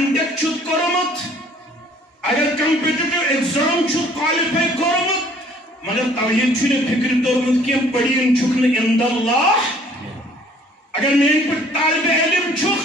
MTech chut koromut, agar competitive exam chut qualify koromut, magar tawhid chune fikr tormut ki padin chukne indallah. Agar mein par talib ilm chuk,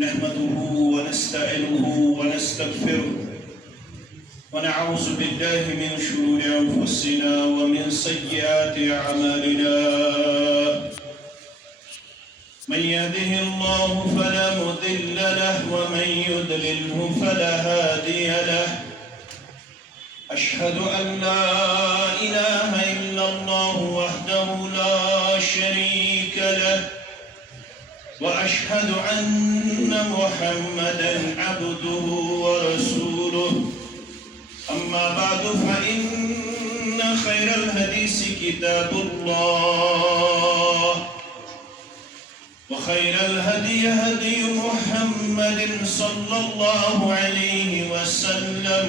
نحمده ونستعينه ونستغفره ونعوذ بالله من شرور أنفسنا ومن سيئات أعمالنا من يهده الله فلا مضل له ومن يضلله فلا هادي له أشهد أن لا إله إلا الله وحده لا شريك له وأشهد أن محمدًا عبده ورسوله أما بعد فإن خير الحديث كتاب الله وخير الهدي هدي محمد صلى الله عليه وسلم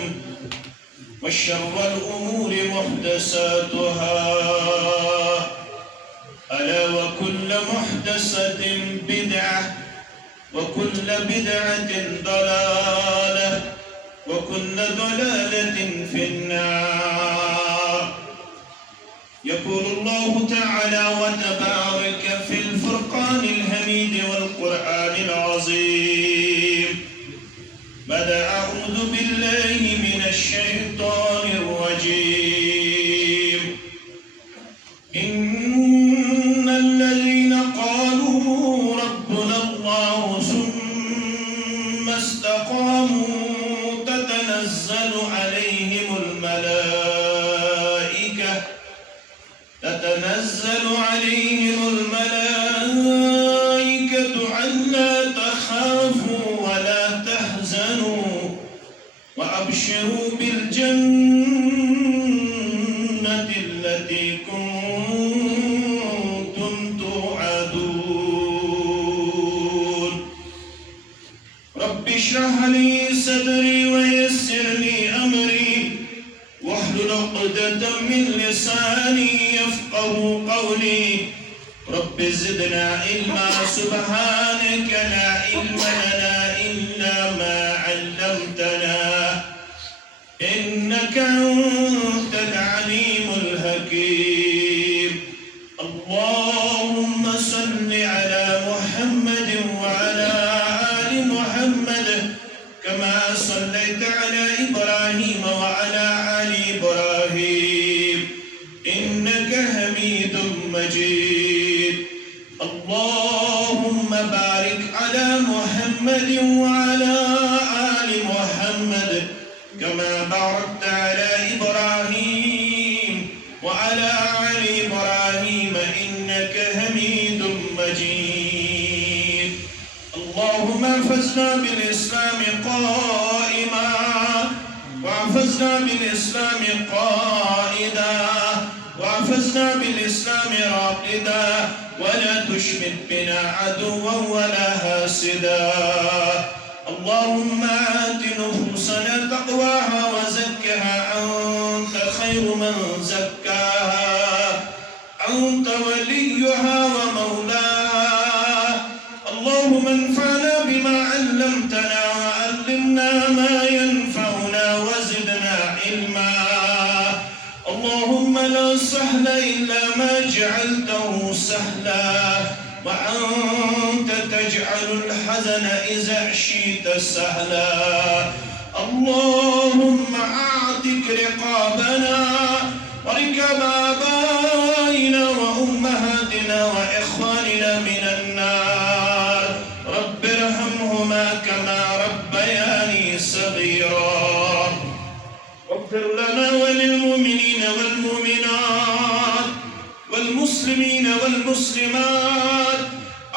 وشر الأمور محدثاتها ألا وكل محدثة بدعة وكل بدعة ضلالة وكل ضلالة في النار يقول الله تعالى وتبارك في الفرقان الحميد والقرآن العظيم بعد أعوذ بالله من الشيطان الرجيم إن الذين قالوا ربنا الله ثم استقاموا تتنزل عليهم الملائكة ألا تخافوا ولا تحزنوا وأبشروا بالجنة التي كنتم توعدون رب اشرح لي صدري ويسر لي أمري واحلل عقدة من لساني يفقهوا قولي رب زدنا علما سبحانك لا علم لنا إلا ما علمتنا إنك أنت العليم الحكيم اللهم صل على محمد وعلى آل محمد كما صليت على إبراهيم وعلى آل إبراهيم إنك حميد مجيد اللهم بارك على محمد وعلى آل محمد كما باركت على إبراهيم وعلى آل إبراهيم إنك حميد مجيد اللهم احفظنا بالإسلام قائما واحفظنا بالإسلام قائدا واحفظنا بالإسلام راقدا ولا تشمت بنا عدوا ولا حاسدا اللهم آت نفوسنا تقواها وزكها أنت خير من زكاها أنت وليها ومولاها اللهم انفعنا بما علمتنا وعلمنا ما ينفعنا وزدنا علما اللهم لا سهل إلا ما جعلته سهلا وأنت تجعل الحزن إذا شئت سهلا اللهم أعتق رقابنا ورقاب آبائنا وأمهاتنا وإخواننا من النار رب ارحمهما كما ربياني صغيرا واغفر لنا وللمؤمنين والمؤمنات والمسلمين والمسلمات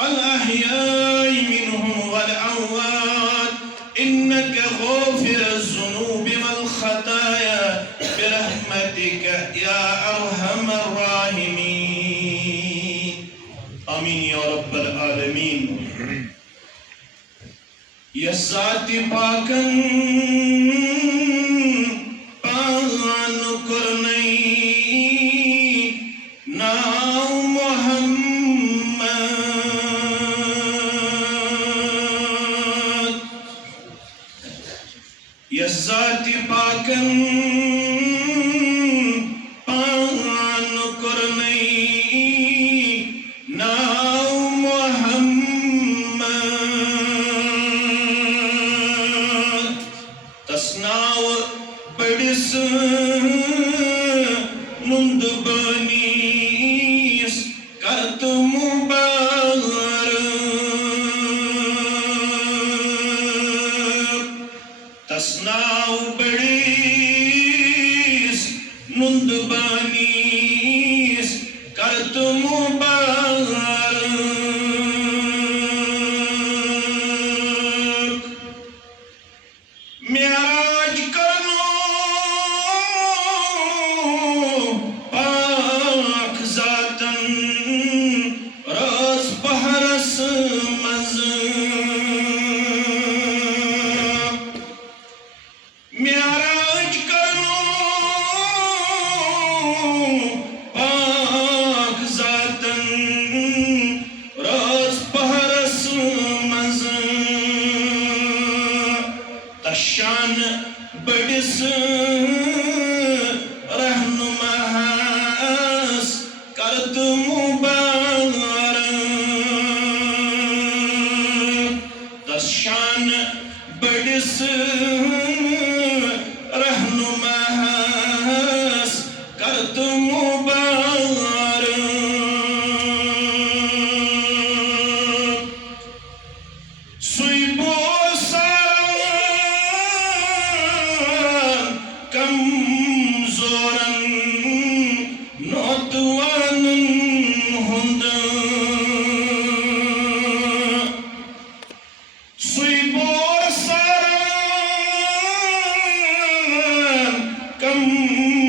الأحياء منهم والأموات یس ذات پاکن پان کرنی ناو محمد یس ذات پاکن پان کرنی ناو محمد تسناو بڑس نند بنیس کرت مبارک تسناو بڑس نند بنیس کرت مبارک معراج کرنو پاک ذاتن راز بہرس مز معراج کرنو پاک ذاتن راز بہرس مز تشان بڑس رہنماس کرت مبارک تشان بڑس رہنماس کرت مبارک سوی بور سارا کمزورن نوتوانن ہند سوی بور سارا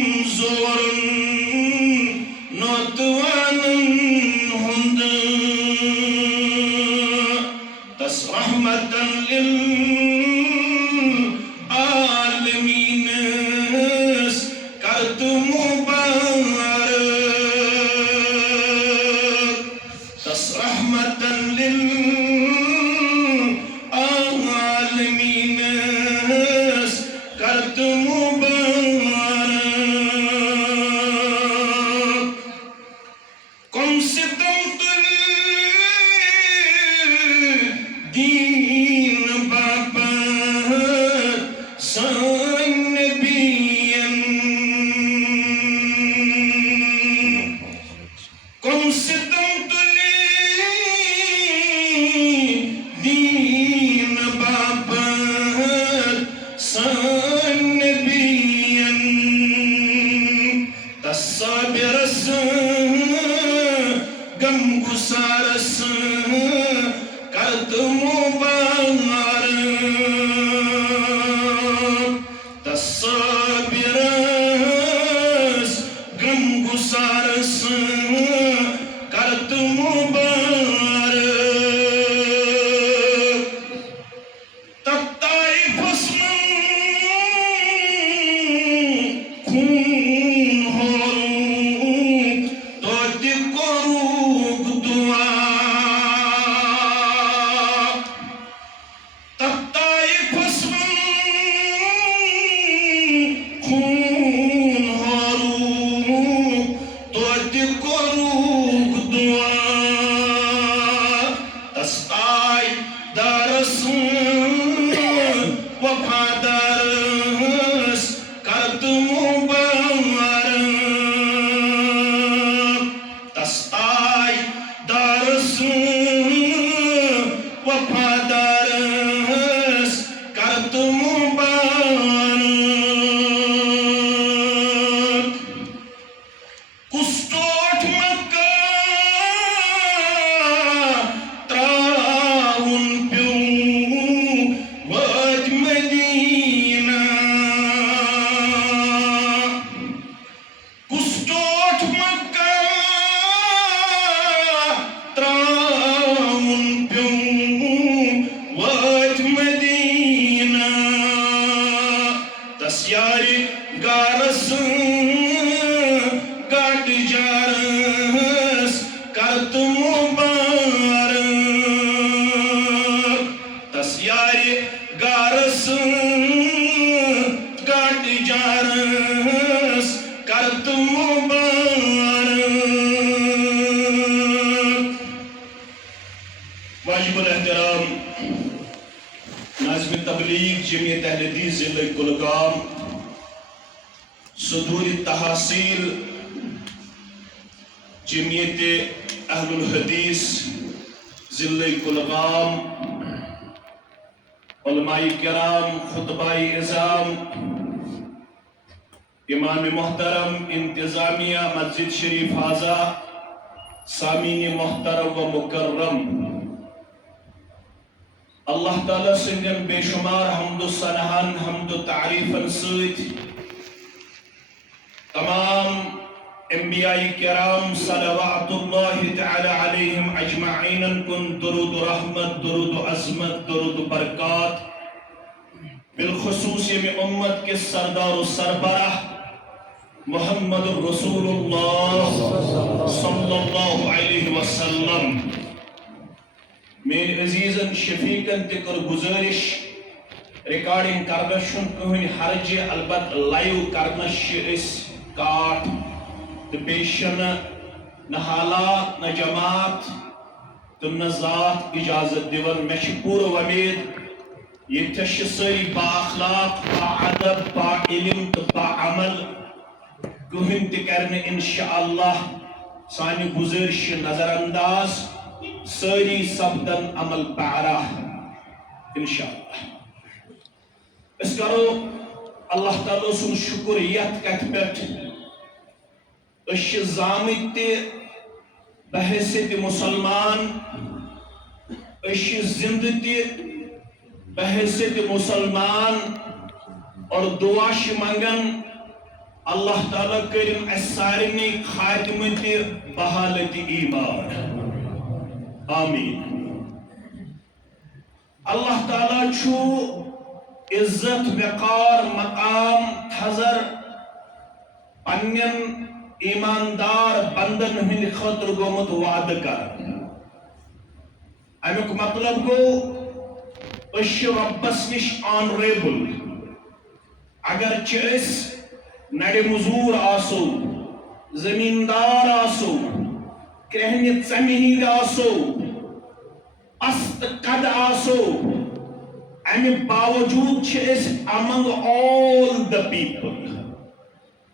کمزورن نوتوانن ہند تس رحمتن للعالمین کرت مبارک تس رحمتن للعالمین کرت مبارک کم ستم تل دین بابت سان نبیین کم ستم تل دین بابت سان نبیین تصابرس غم گسارس کرت مبارک تصابرس غم گسارس کرت مبارک تتائی فسمن خون ہوروں تو دکروگ دعا تتائی فسمن خون ہوروں تو دکروگ دعا تسائی دارس وفادارس کرت مبارک تسائی دارس وفادارس کرت مبارک کستوٹ مکہ تراون پیو وات مدینہ کستوٹ مکہ تراون پیو وات مدینہ یاری گارس گاٹ جارس کرت مبارک واجب الاحترام ناظم تبلیغ جمعیت اہل حدیث ضلع کلگام صدور تحصیل جمعیت اہل الحدیث ضلع کلگام علماء کرام خطبہ اعظام امام محترم انتظامیہ مسجد شریف حاضہ سامعین محترم و مکرم اللہ تعالیٰ سندین بے شمار حمد و ثناءن حمد و تعریفن سۭتۍ تمام انبیاء کرام صلوات اللہ تعالی علیہم اجمعین کن درود و رحمت درود و عظمت درود و برکات بالخصوص میں امت کے سردار و سربراہ محمد رسول اللہ صلی اللہ علیہ وسلم میرے عزیزن شفیقن تکر گزارش ریکارڈنگ کرنشن کہن حرج البت لائیو کرنش اس کاٹ تو بیشن نہ حالات نہ جماعت تو نہ ذات اجازت دیون میں پور ومید یہ تش سری با اخلاق با ادب با علم تو با عمل کہن تکرن انشاءاللہ سانی گزارش نظر انداز ساری سبدن عمل پارا انشاءاللہ اس کرو اللہ تعالیٰ سن شکریت کت پیٹ اش زامت بحثیت مسلمان اش زندت بحثیت مسلمان اور دعاش منگن اللہ تعالیٰ کریم اسارنی خاتمت بحالت ایمان آمین اللہ تعالیٰ چھو عزت وقار مقام تھزر پنین ایماندار بندن ہند خطر گومت وعد کر امیک مطلب گو اش ربس نش آنریبل اگر چیس نڑ مزور آسو زمیندار آسو کرہنی ژمہِ آسو پست قد آسو امی باوجود چھس among all the people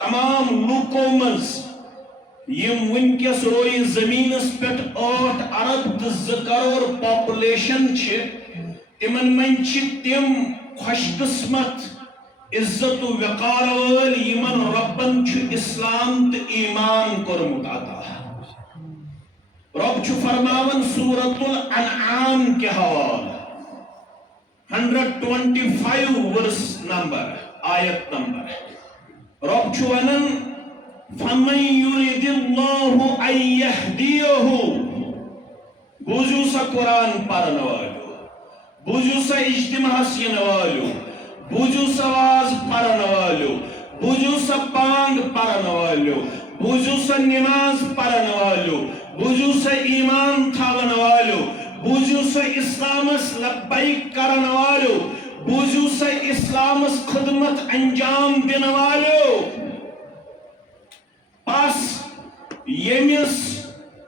تمام لوکو مز یم ونکس روئی زمینس پیٹ 8 ارب 2 کروڑ پاپولیشن چھ تمن من چھ تم خوش قسمت عزت و وقار وال یمن ربن چھ اسلام تو ایمان کورمت عطا رب چھو فرماون سورة الانعام کے حوالہ 125 ورس نمبر آیت نمبر رب چھو ونن فَمَنْ يُرِدِ اللَّهُ أَن يَهْدِيَهُ بوزو سا قرآن پڑھنے والو بوزو سا اجتماع سینے والو بوزو سا واز پڑھنے والو بوزو سا پانگ پڑھنے والو بوزو سا نماز پڑھنے والو بوزو سا ایمان تھاون والو بوزو سا اسلامس لبیک کرن والو بوزو سا اسلامس خدمت انجام دین والو پس یمیس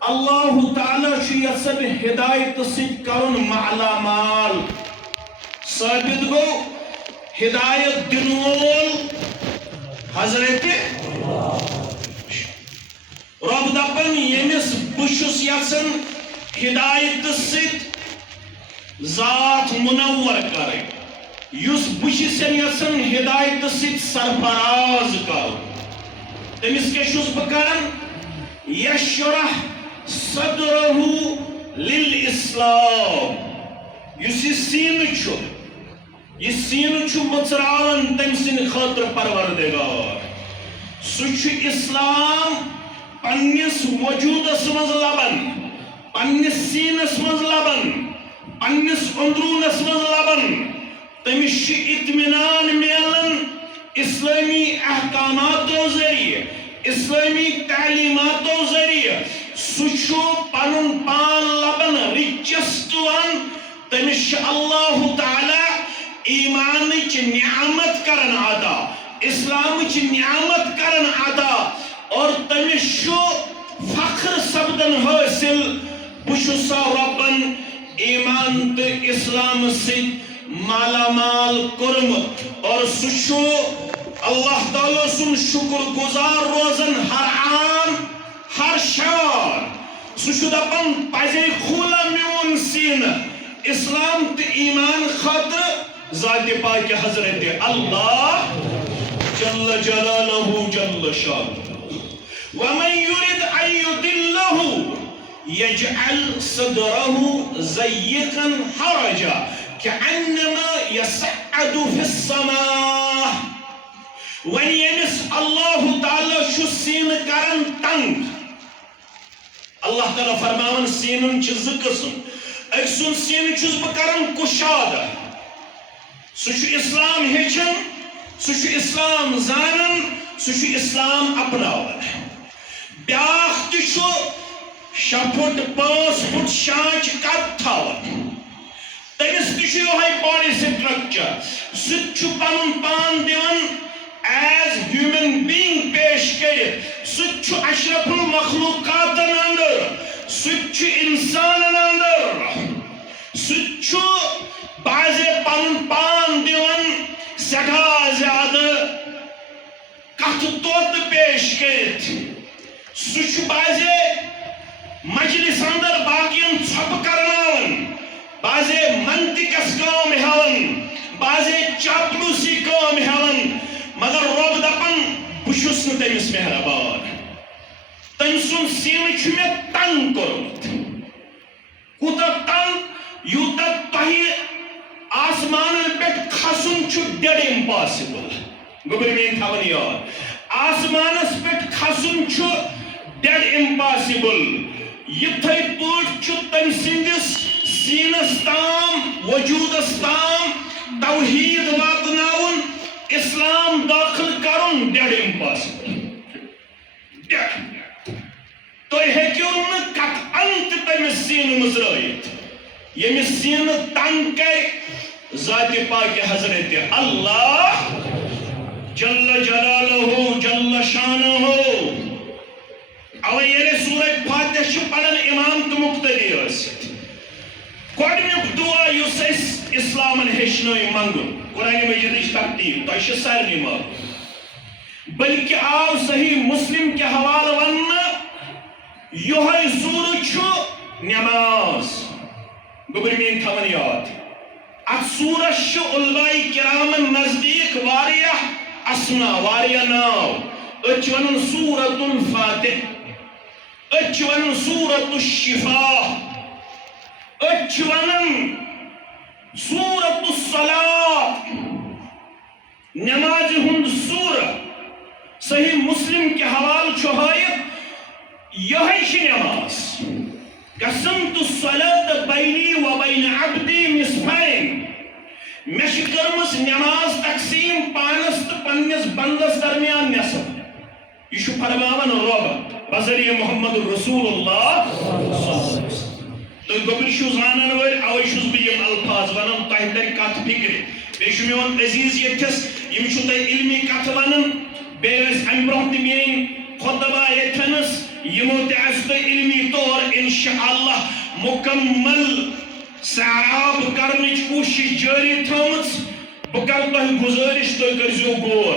اللہ تعالیٰ شیعصد ہدایت سید کرن معلا مال ثابت گو ہدایت دنول حضرت رب دپن یمس بشس یسن ہدایت سید ذات منور کرے یس بشس یسن ہدایت سید سرفراز کر تمس کے شس بکرن یشرح صدرہ للاسلام یس سین چھو یہ سین چھو مصراون تم سن خاطر پروردگار سچ اسلام پنس وجودس مز لبن پنس سینس مز لبن پنس اندرونس مز لبن تمس اطمینان میلن اسلامی احکاماتو ذریعہ اسلامی تعلیماتو ذریعہ سچو پنن پان لبن ریچسٹ ون تمس اللہ تعالی ایمان کی نعمت کرن عطا، اسلام کی نعمت کرن عطا، اور تمس فخر سپدن حاصل بشسا ربن ایمان تو اسلام سے مالا مال کورمت، اور سو اللہ تعالی سن شکر گزار روزن ہر آن ہر شار، سو دپان پزے کھولا میون سین اسلام تو ایمان خاطر ذات پاک حضرت اللہ جل جلالہ جل شانہ. ومن يرد ان يضله يجعل صدره ضيقا حرجا كأنما يصعد في السماء. ون یمس اللہ تعالی شو سین کرن تنگ، اللہ تعالی فرماون سینن چھ زٕ قسم، اک سن سین چھس بہ کرن کشادہ، سہ چھ اسلام ہیچن، سہ چھ اسلام زانن، سہ چھ اسلام اپناون. بیاکھ تہ چھ 6 فٹ 5 فٹ شانچ قد تھاون، تمس تہ چھ یہے باڈی سٹرکچر، سہ چھ پنن پان دِوان ایز ہیومن بینگ پیش کرت، سہ اشرف المخلوقات اندر، سہ انسان اندر، سہ بعض پن پان دِوان سٹھا زیادہ کتھ توت پیش کرت، سہ بعض مجلس اندر باقین ژھۄپہٕ کرناون، بعض منطقس کٲم ہیوان، بعض چاپلوسی کٲم ہیوان، مگر رب دپان بہ چھُس نہٕ تٔمِس مہربان. تٔمۍ سُنٛد سیٖنہٕ چھُ مےٚ تنگ کوٚرمُت، کوٗتاہ تنگ یوٗتاہ تۄہہِ آسمانن پٮ۪ٹھ کھسُن چھُ ڈیڈ امپاسبل. گوٚبُر میٲنۍ تھاوان یاد، آسمانس پٮ۪ٹھ کھسُن چھُ ڈیڈ امپاسبل. یِتھے پٲٹھۍ چھُ تٔمۍ سٕنٛدِس سیٖنس تام وجوٗدس تام توحیٖد واتناوُن، اسلام داخل کرن ڈیڈ امپاسبل. تُہۍ ہیٚکِو نہٕ قطعاً تہِ تٔمِس سیٖنہٕ منٛز رٲیِتھ. ییٚمِس سیٖنہٕ تنگ کرِ ذات پاک حضرت اللہ جل جلالہ جل شانہ. اوے ییٚلہِ سورہ فاتحہ چھِ پران امام تہٕ مقتدی ٲسِتھ، گۄڈٕنیُک دعا یُس أسۍ اسلامن ہیٚچھنٲے منگُن قرآن مجیدٕچ ترتیٖب تۄہہِ چھِ سارنٕے معلوم، بلکہ آو صحیح مسلم کے حوالہ وننہٕ یہوے سورہ چھُ نماز. گوٚبُر میٲنۍ تھاوان یاد، اتھ سورس چھُ علماء کرامن نزدیک واریاہ اسما، واریاہ ناو. أسۍ چھِ ونان سورۃ الفاتح، أسۍ چھِ ونان سورۃ الشفاء، أسۍ چھِ ونان سورۃ الصلاۃ، نماز ہند سورہ. صحیح مسلم کے حوالہ چھُ ہٲیِتھ یہے چھِ نماز. قسمت الصلاۃ بینی و بین عبدی نصفین، مےٚ چھِ کٔرمٕژ نماز تقسیٖم پانس تہٕ پننِس بندس درمیان نصف. یہ چھُ فرماوان رب بذریعہ محمد رسول اللہ. تُہۍ گوٚبُر چھِو زانن وٲلۍ، اوے چھُس بہٕ یِم الفاظ ونان، تۄہہِ ترِ کتھ فکرِ. بیٚیہِ چھُ میون عزیز ییٚتھس، یِم چھُو تۄہہِ علمی کتھٕ ونان. بیٚیہِ ٲسۍ امہِ برونٛہہ تہِ میٲنۍ خطبہ ییٚتھنس، یِمو تہِ آسہِ تۄہہِ علمی طور انشاء اللہ مکمل سیراب کرنٕچ کوٗشش جٲری تھٲومٕژ. بہٕ کرٕ تۄہہِ گُزٲرِش تُہۍ کٔرۍزیو غور.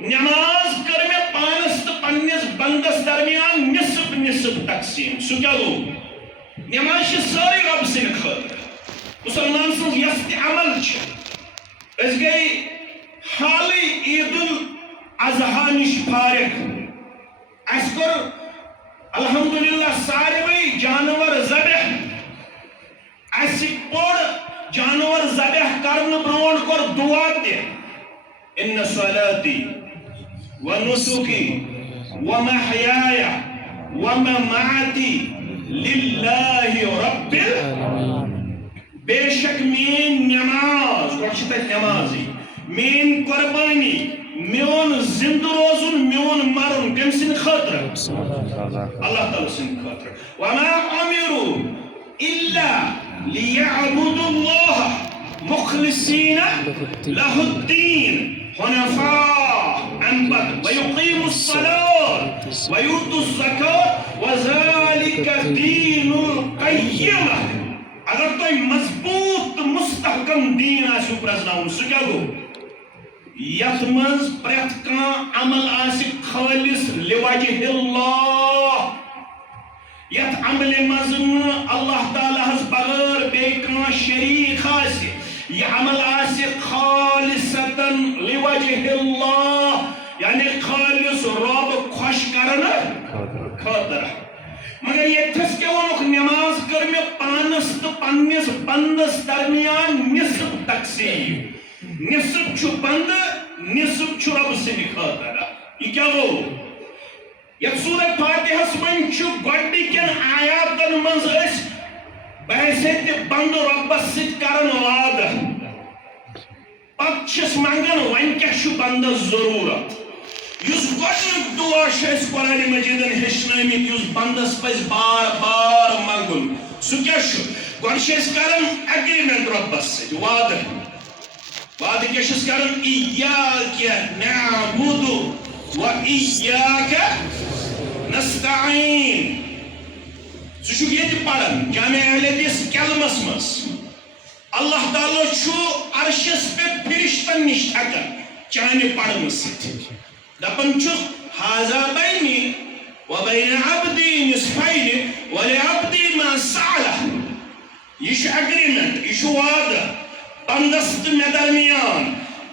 نماز کٔر مےٚ پانس تہٕ پننِس بندس درمیان نصف نصف تقسیٖم. سُہ کیٛاہ گوٚو؟ نماز چھِ سٲرٕے رب سٕنٛدِ خٲطرٕ. مسلمان سٕنٛز یۄس تہِ عمل چھِ، أسۍ گٔے حالٕے عید الاضحیٰ نِش فارغ. اَسہِ کوٚر الحمدللہ ساروٕے جانور ذبح. اَسہِ پوٚر جانور ذبح کرنہٕ برونٛٹھ کوٚر دعا تہِ، ان صلاتی و نسکی و محیایا و مماتی للہ رب العالمین. بے شک مین نماز، گۄڈٕ چھِ تَتہِ نمازٕے، مین قربانی، میون زندٕ روزُن، میون مرُن کٔمۍ سٕنٛدِ خٲطرٕ؟ اللہ تعالیٰ سٕنٛدِ خٲطرٕ. وما امیروا الا لِيَعْبُدُوا اللَّهَ مُخْلِصِينَ لَهُ الدِّينَ حُنَفَاءَ وَيُقِيمُوا الصَّلَاةَ وَيُؤْتُوا الزَّكَاةَ وَذَلِكَ دِينُ الْقَيِّمَةِ اگر تو مضبوط مستحکم دین آسو پرزناؤن سو کیا گو یتمز پریت کان عمل آسی خالص لوجہ اللہ یت عمل مزن اللہ تعالیٰ ہز بغیر بے کان شریک آسی یہ عمل آسی خالصتا لوجہ اللہ یعنی خالص رب خوش کرنا خاطر مگر یہ تھس کے ونک نماز کر میں پانس تو پنس بندس درمیان نصف تقسیم نصف چھو بند نصف چھو رب سے خاطر یہ کیا ہو یہ سورہ فاتحہ من چھو گوڑی کن آیاتن منز اس بحثیت بند رب ست کرن وعد پت چھس منگن وین کیا چھو بند ضرورت یس گوڑنک دعا شیس قرآن مجیدن ہشنامیت یس بندس پس بار بار منگن سو کیا شو گوڑ شیس کرن اگریمنٹ ربس ست وعد کیا شیس کرن ایاک نعبد و ایاک نستعین سو شو یہ پڑھن جامع اہل حدیث کلمس مس اللہ تعالیٰ چھو عرشس پہ فرشتن نش تھکن چانے پڑھن ست دپن چھو حاضا بینی و بین عبدی نصفین ولعبدی ما سعلا یہ شو اگریمنٹ یہ شو وعدہ بندس میں درمیان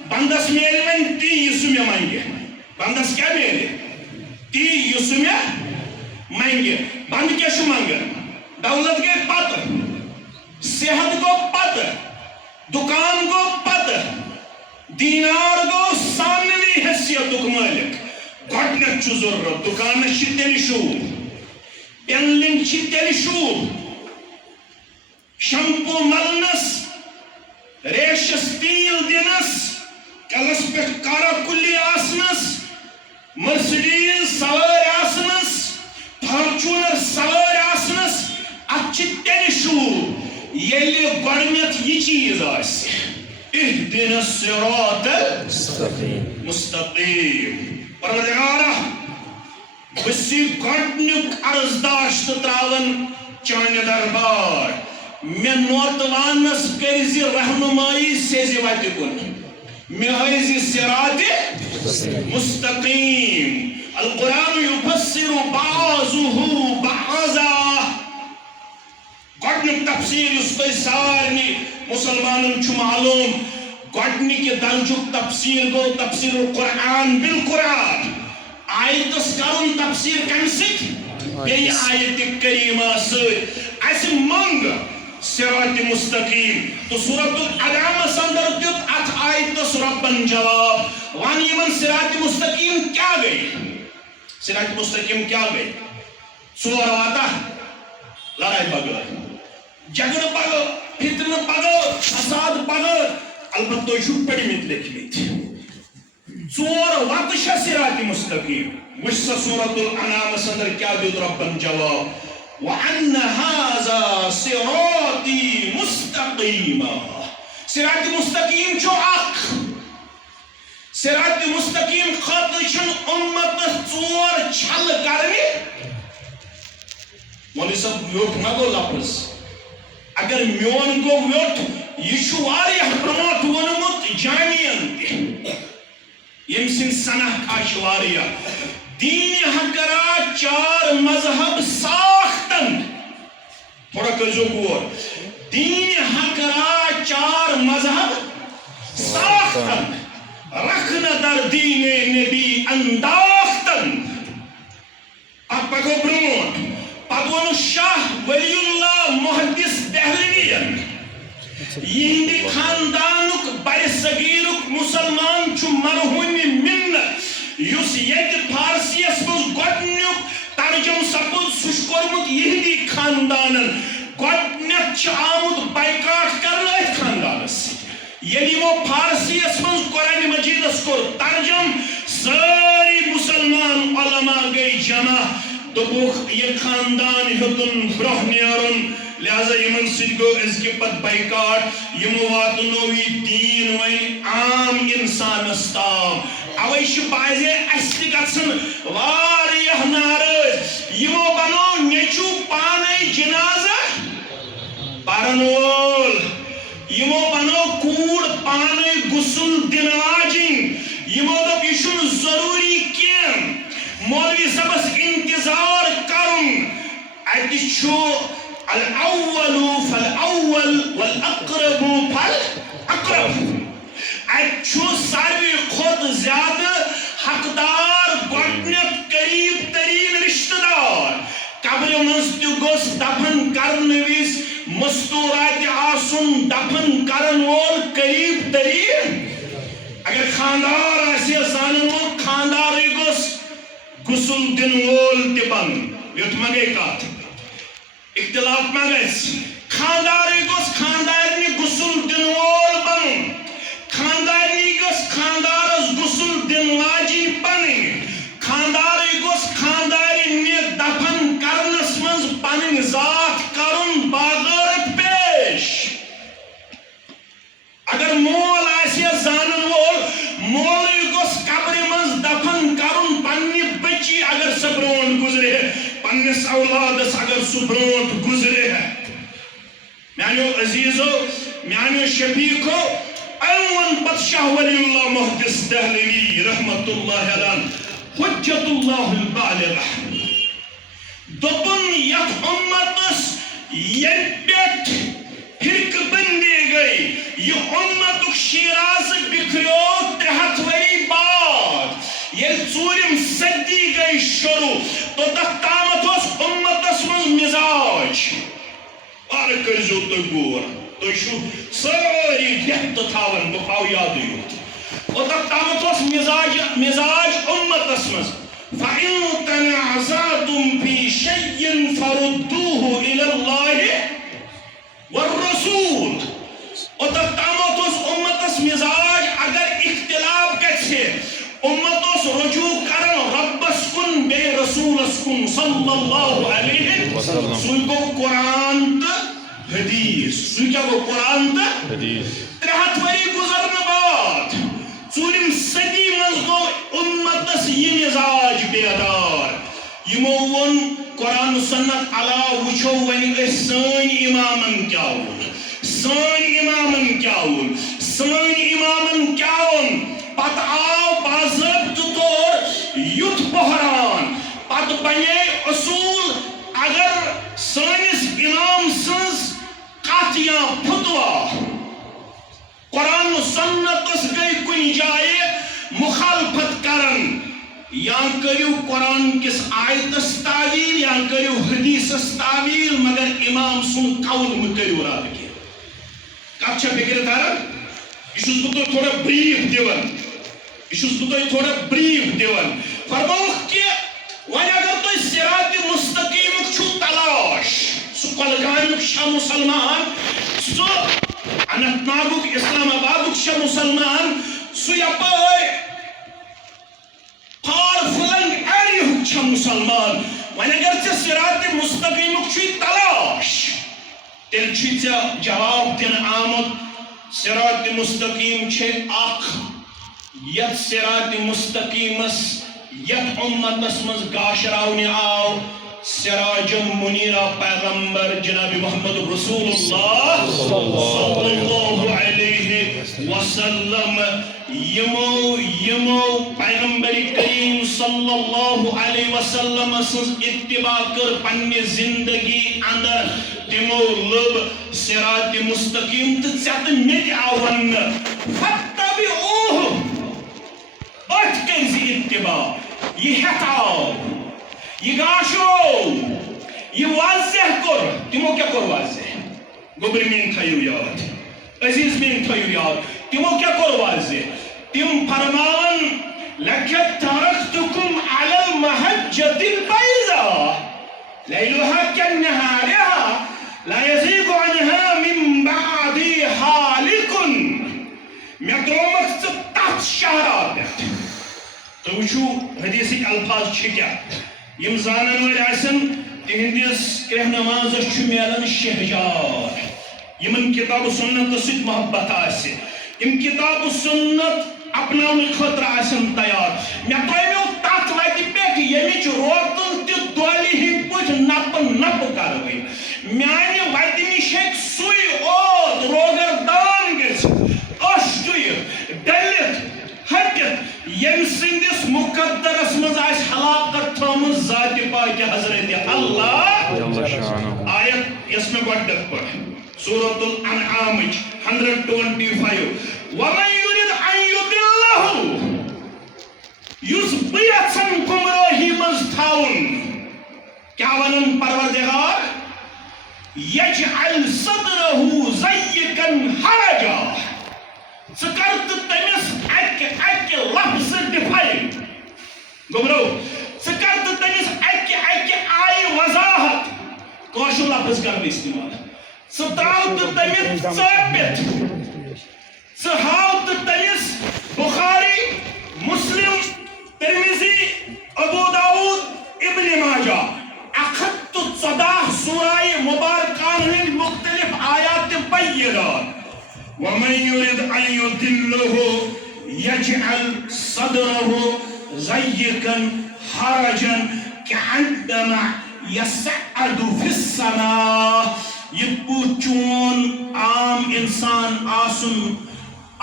بندس میرے من تی یسو میں مانگے بندس کیا میرے تی یسو میں مانگے بند کیا شو مانگے دولت کے پت صحت کو پت دکان کو پت دینار کو سامنی حیثیت مالک گھٹنک چھو ضرورت دکان چھ تیلی شوب پینلنگ چھ تیلی شوب شمپو ملنس ریشس تیل دینس کلس پہ کارا کلی آسنس مرسڈیز سوار آسنس فارچونر سوار آسنس اچھ تیلی شوب یلی گوڑنیت یہ چیز آسی اہدنا الصراط مستقیم پروردگارہ بسی گوڑنک عرضداشت تراون چانے دربار میں نوتوانس کرزی رہنمائی سیزی واتی کن میں حیزی صراط مستقیم القرآن یفسر بعضه بعضا گوڑنک تفسیر اس پر سارنی مسلمانوں چھو معلوم گوڑنی کے دلجک تفسیر گو تفسیر القرآن بالقرآن آیت اسکارون تفسیر کنسک بی آیت کریمہ سر ایسے منگ صراط مستقیم تو سورة الانعام سندر دیت ات آیت ربن جواب وان یمن صراط مستقیم کیا گئی صراط مستقیم کیا گئی سور واتا لڑائی بغیر جگڑ بغیر فتن بغیر فساد بغیر البتہ یہ چھو پڑی مت لکھمت ژور وقت چھا صراط مستقیم وچھ سا سورة الانعام سندر کیا دیت ربن جواب وَأَنَّ هَذَا صِرَاطِي مُسْتَقِيمًا صراط مستقیم چھو اخ صراط مستقیم خاطر چھن امت ژور چھل کرنی مولی صاحب ویوٹ نہ گو لفظ اگر میون گو ویوٹ یہ چھو واریاہ برونٹ ونمت جامعین یم سن سنہ کاش واریاہ دین حقرا چار مذہب ساختن تھوڑا کرزو گور دین حقرا چار مذہب ساختن رکھنا در دین نبی انداختن اب پکو برونٹ پکون شاہ ولی اللہ محدث دہلوین یہندی خاندانک بر صغیرک مسلمان چھو مرہون منت یس یت فارسی اس مز گوڑنیک ترجم سپد سوش کورمت یہندی خاندانن گوڑنیک چھ آمد بائیکاٹ کرنا ایت خاندانس یعنی وہ فارسی اس مز قرآن مجید اس کو ترجم ساری مسلمان علماء گئی جمع دبوک یہ خاندان ہتن برہ نیرن لہذا یمن سۭتۍ گوٚو أزکہِ پتہٕ بایکاٹ یمو واتنو یہِ دیٖن وۄنۍ عام اِنسانس تام اوے چھِ باسے اَسہِ تہِ گژھن واریاہ ناراض یمو بنو نیٚچوٗ پانے جنازٕ پرن وول یمو بنو کوٗر پانے غسل دِنہٕ واجِنۍ یمو دوٚپ یہِ چھُنہٕ ضروٗری کینٛہہ مولوی صٲبس انتظار کرُن اَتہِ چھُ الاول فالاول والاقرب فالاقرب اَتہِ چھُ ساروی کھۄتہٕ زیادٕ حقدار گۄڈٕنیٚتھ قریٖب تریٖن رشتہٕ دار قبرِ منٛز تہِ گوٚژھ دفن کرنہٕ وِزِ مستوٗراتہِ آسُن دفن کرن وول قریٖب تریٖن اگر خاندار آسہِ زانن وول خاندارٕے گوٚژھ غسل دِنہٕ وول تہِ بنُن یُتھ ما گٔے کتھ اختلاف ما گژھِ خاندارٕے گوٚژھ خاندارنہِ غسل دِنہٕ وول بنُن خاندارنی گوٚژھ خاندارس غسل دِنہٕ واجِنۍ بنٕنۍ خاندارٕے گوٚژھ خاندارنہِ دفن کرنس منٛز پنٕنۍ ذات کرُن باغٲرت پیش اگر مول آسہِ زانن وول مولٕے گوٚژھ قبرِ منٛز دفن کرُن پننہِ بچی اگر سۄ برونٛٹھ گُزرِ پننِس اولادس اگر سُہ برونٛٹھ گُزرِ میانیو عزیزو میانیو شفیقو أمون پتہٕ شاہ ولی اللہ محدث دہلوی رحمت اللہ علیہ حجت اللہ البالغ دوٚپُن یتھ اُمتس ییٚتہِ پٮ۪ٹھ فرقہٕ بندی گٔے یہِ اُمتُک شیٖرازٕ بِکھریو 300 ؤری بعد ییٚلہِ 4م صدی گٔے شروع توٚتتھ تامتھ اوس اُمتس منٛز مزاج وارٕ کٔرۍزیو تُہۍ غور تُہۍ چھُو سٲری ڈٮ۪پتھ تھاوان بہٕ تھاو یادٕے یوت اوٚتتھ تامتھ اوس مزاج اُمتس منٛز فَإِن تَنَازَعْتُمْ فِي شَيْءٍ فَرُدُّوهُ إِلَى اللَّهِ وَالرَّسُولِ اوٚتتھ تامتھ اوس اُمتس مزاج اگر اختلاف گژھِ اُمت اوس رجوع کران رۄبس کُن بیٚیہِ رسوٗلس کُن صلی اللہ علیہ وسلم سُے گوٚو قرآن تہٕ حدیث سُہ کیٛاہ گوٚو قرآن تہٕ حدیث 300 ؤری گُزرنہٕ بعد 4م صدی منٛز گوٚو اُمتس یہِ مزاج بیدار یمو ووٚن قرآن سنت علاوٕ وٕچھو وۄنۍ أسۍ سٲنۍ اِمامن کیٛاہ ووٚن سٲنۍ اِمامن کیٛاہ ووٚن پتہٕ آو باضٲبطہٕ طور یُتھ بحران پتہٕ بنے اصوٗل اگر سٲنِس اِمام سٕنٛز کتھ یا فتوا قرآن سنتس گٔے کُنہِ جایہِ مخالفت کرن یا کٔرِو قرآن کِس آیتس تعویٖل یا کٔرِو حدیثس تعویٖل مگر اِمام سُنٛد قول مہٕ کٔرِو رد کینٛہہ کتھ چھا فکر تران یہِ چھُس بہٕ تۄہہِ تھوڑا بریٖف دِوان فرمووُکھ کہِ وۄنۍ اگر تُہۍ صراطِ مستقیٖمُک چھُو تلاش سُہ کۄلگامیُک چھا مُسلمان سُہ اننت ناگُک اسلام آبادُک چھا مُسلمان سُہ یپٲرۍ فار فلنگ ایریاہُک چھا مُسلمان وۄنۍ اگر ژےٚ صراطِ مستقیٖمُک چھُے تلاش تیٚلہِ چھُے ژےٚ جواب دِنہٕ آمُت صراطِ مستقیٖم چھے اکھ یتھ صراطِ مستقیٖمس یتھ اُمتس منٛز گاشراونہِ آو سراجم منیرا پیغمبر جناب محمد رسول اللہ صلی اللہ علیہ وسلم یمو پیغمبر کریم صلی اللہ علیہ وسلم سنز اتباع کر پننہِ زندگی اندر تمو لب صراط مستقیم تہٕ ژےٚ تہٕ مےٚ تہِ آو وننہٕ فَاتَّبِعُوهُ أتھۍ کٔرۍزِ اتباع یہِ ہٮ۪تھ آو یہ گاشو یہ واضح کر تمو کیا کر واضح گوبر مین تھایو یاد عزیز مین تھایو یاد تمو کیا کر واضح تم فرمان لَقَدْ تَرَكْتُكُمْ عَلَى الْمَحَجَّةِ الْبَيْضَاءِ لَيْلُهَا كَالنَّهَارِ لَا يَزِيغُ عَنْهَا مِن بَعْدِي هَالِكٌ مےٚ ترٛوومَکھ ژٕ تتھ شہرا پٮ۪ٹھ تُہۍ وٕچھِو حدیثٕکۍ الفاظ چھِ کیٛاہ یم زانن وٲلۍ آسن تہندس رہنماز ملان شہجار یمن کتاب و سنت ست محبت آسہ یم کتاب و سنت اپناؤن خاطر آسن تیار مے تھویو تتھ وتہ پہ یمچ روتل تہ دولہ ہند پہ نپ نپ کروی میانہ وتہ نش ہیکہ سوئی اوت روگر دان گژھتھ اش ڈُیِتھ ڈلِتھ ہٹِتھ یم سندس مقدرس مز آس ہلاکت تھٲمٕژ ذات پاک حضرت اللہ آیت یس میں گۄڈنیٚتھ پٔر سورۃ الانعام 125 ومن یرید ان یضلہ یس بہ یژھن گمراہی مز تھاون کیا ونن پروردگار یجعل صدرہ ضیقا حرجا ژٕ کر تہٕ تٔمِس اکہِ لفظ ڈِفاین گمرو ژٕ کر تہٕ تٔمِس اکہِ آیہِ وضاحت کٲشُر لفظ کرنہٕ استعمال ژٕ تراو تہٕ تٔمِس ژٲپِتھ ژٕ ہاو تہٕ تٔمِس بخاری مسلم ترمذی ابو داؤد ابن ماجہ 114 سورہ مبارکان ہند مختلف آیات بینات ومن يريد أن يضله يجعل صدره ضيقا حرجا كعندما يصعد في السماء يبوچون عام انسان آسن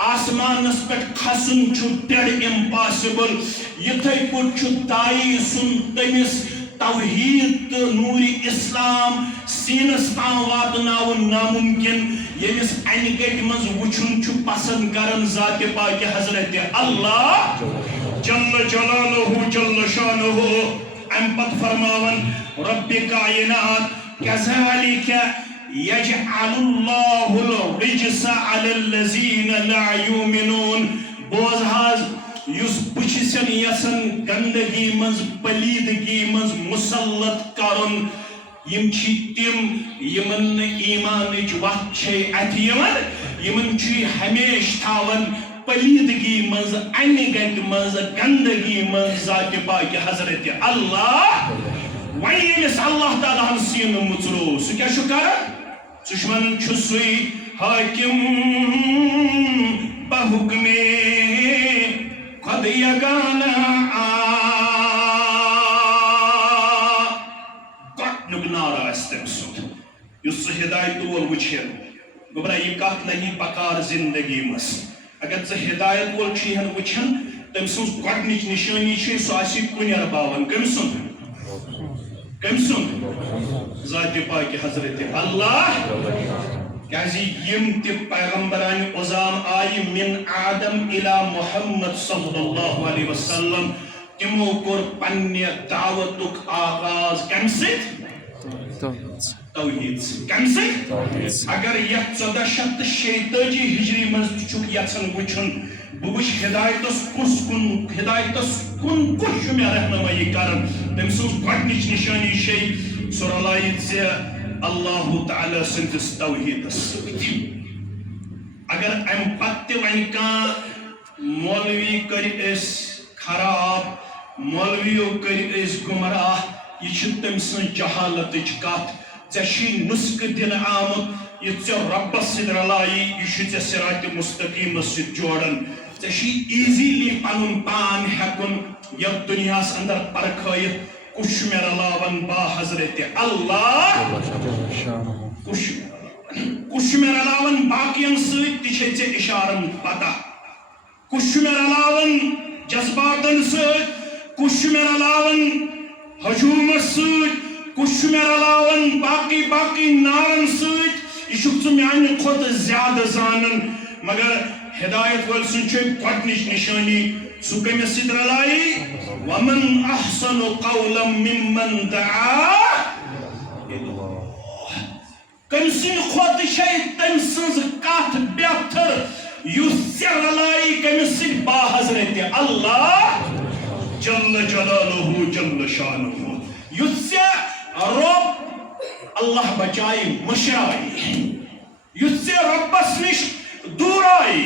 آسمان نسبت کھسن چھو ڈیڈ امپاسبل یتھے پوچھ دائی سن تمس توحید نور اسلام سینس تام واتناون ناممکن یمس ان گٹ مز وچھن چھو پسند کرن ذات پاک حضرت اللہ جل جلالہ جل شانہ ام پت فرماون رب کائنات کذالک یجعل اللہ الرجس علی الذین لا یؤمنون بوز حاض یس بچسن یسن گندگی مز پلیدگی مز مسلط کرن یم چھ تم یمن ایمانچ وقت چھ اتھ یمن چھ ہمیش تھاون پلیدگی مز انہ گنٹ مز گندگی مز ذات پاک حضرت اللہ وۄنۍ ییٚمِس اللہ تعالیٰ ہن سینہ مُژروو سُہ کیاہ چھُ کران دشمن چھُ سُے حاکم بحکمے خود یگانہ گۄڈنیُک نعرٕ آسہِ تٔمۍ سُنٛد یُس سُہ ہدایت وول وٕچھِ گوٚبرا یہِ کتھ لگی بکار زندگی منٛز اگر ژٕ ہدایت وول چھُ یِہن وٕچھان تٔمۍ سٕنٛز گۄڈنِچ نِشٲنی چھِ سُہ آسہِ کُنٮ۪ر باوان کٔمۍ سُنٛد کٔمۍ سُنٛد ذات پاک حضرت اللہ کیازِ یم تہِ پیغمبران عظام آیہِ من آدم الی محمد صلی اللہ علیہ وسلم تمو کوٚر پننہِ دعوتُک آغاز کمہِ سۭتۍ توحید کمہِ سۭتۍ اگر یتھ 1446 ہجری منٛز تہِ چھُکھ یژھان وٕچھُن بہٕ وٕچھِ ہدایتس کُن کُس چھُ مےٚ رہنمٲیی کران تٔمۍ سٕنٛز گۄڈنِچ نِشٲنی چھے سُہ رلایہِ ژےٚ اللہ تعالیٰ سٕنٛدِس توحیدس سۭتۍ اگر امہِ پتہٕ تہِ وۄنۍ کانٛہہ مولوی کٔرِ أسۍ خراب مولویو کٔرِ أسۍ گمراہ یہِ چھِ تٔمۍ سٕنٛز جہالتٕچ کتھ ژےٚ چھُے نُسخہٕ دِنہٕ آمُت یہِ ژےٚ رۄبس سۭتۍ رلایی یہِ چھُ ژےٚ صراط مستقیٖمس سۭتۍ جوڑان ژےٚ چھُے ایٖزیلی پنُن پان ہٮ۪کُن یتھ دُنیاہس اندر پرکھٲیِتھ کُس چھُ مےٚ رلاوان با حضرت اللہ کُس چھُ مےٚ رلاوان باقین سۭتۍ تہِ چھے ژےٚ اِشارن پتہ کُس چھُ مےٚ رلاوان جذباتن سۭتۍ کُس چھُ مےٚ رلاوان ہجوٗمس سۭتۍ کُس چھُ مےٚ رلاوان باقی نارن سۭتۍ یہِ چھُکھ ژٕ میانہِ کھۄتہٕ زیادٕ زانان مگر ہدایت وول سٕنٛز چھے گۄڈنِچ نِشٲنی سُہ کٔمِس سۭتۍ رلایی ومن احسن قولا ممن دعا کٔمۍ سٕنٛدِ کھۄتہٕ چھے تٔمۍ سٕنٛز کتھ بہتر یُس ژےٚ رلایی کٔمِس سۭتۍ با حضرت اللہ جل جلالہ جل شانہ یُس ژےٚ رۄب اللہ بچائی مشرائی یُس ژےٚ رۄبس نش دورائی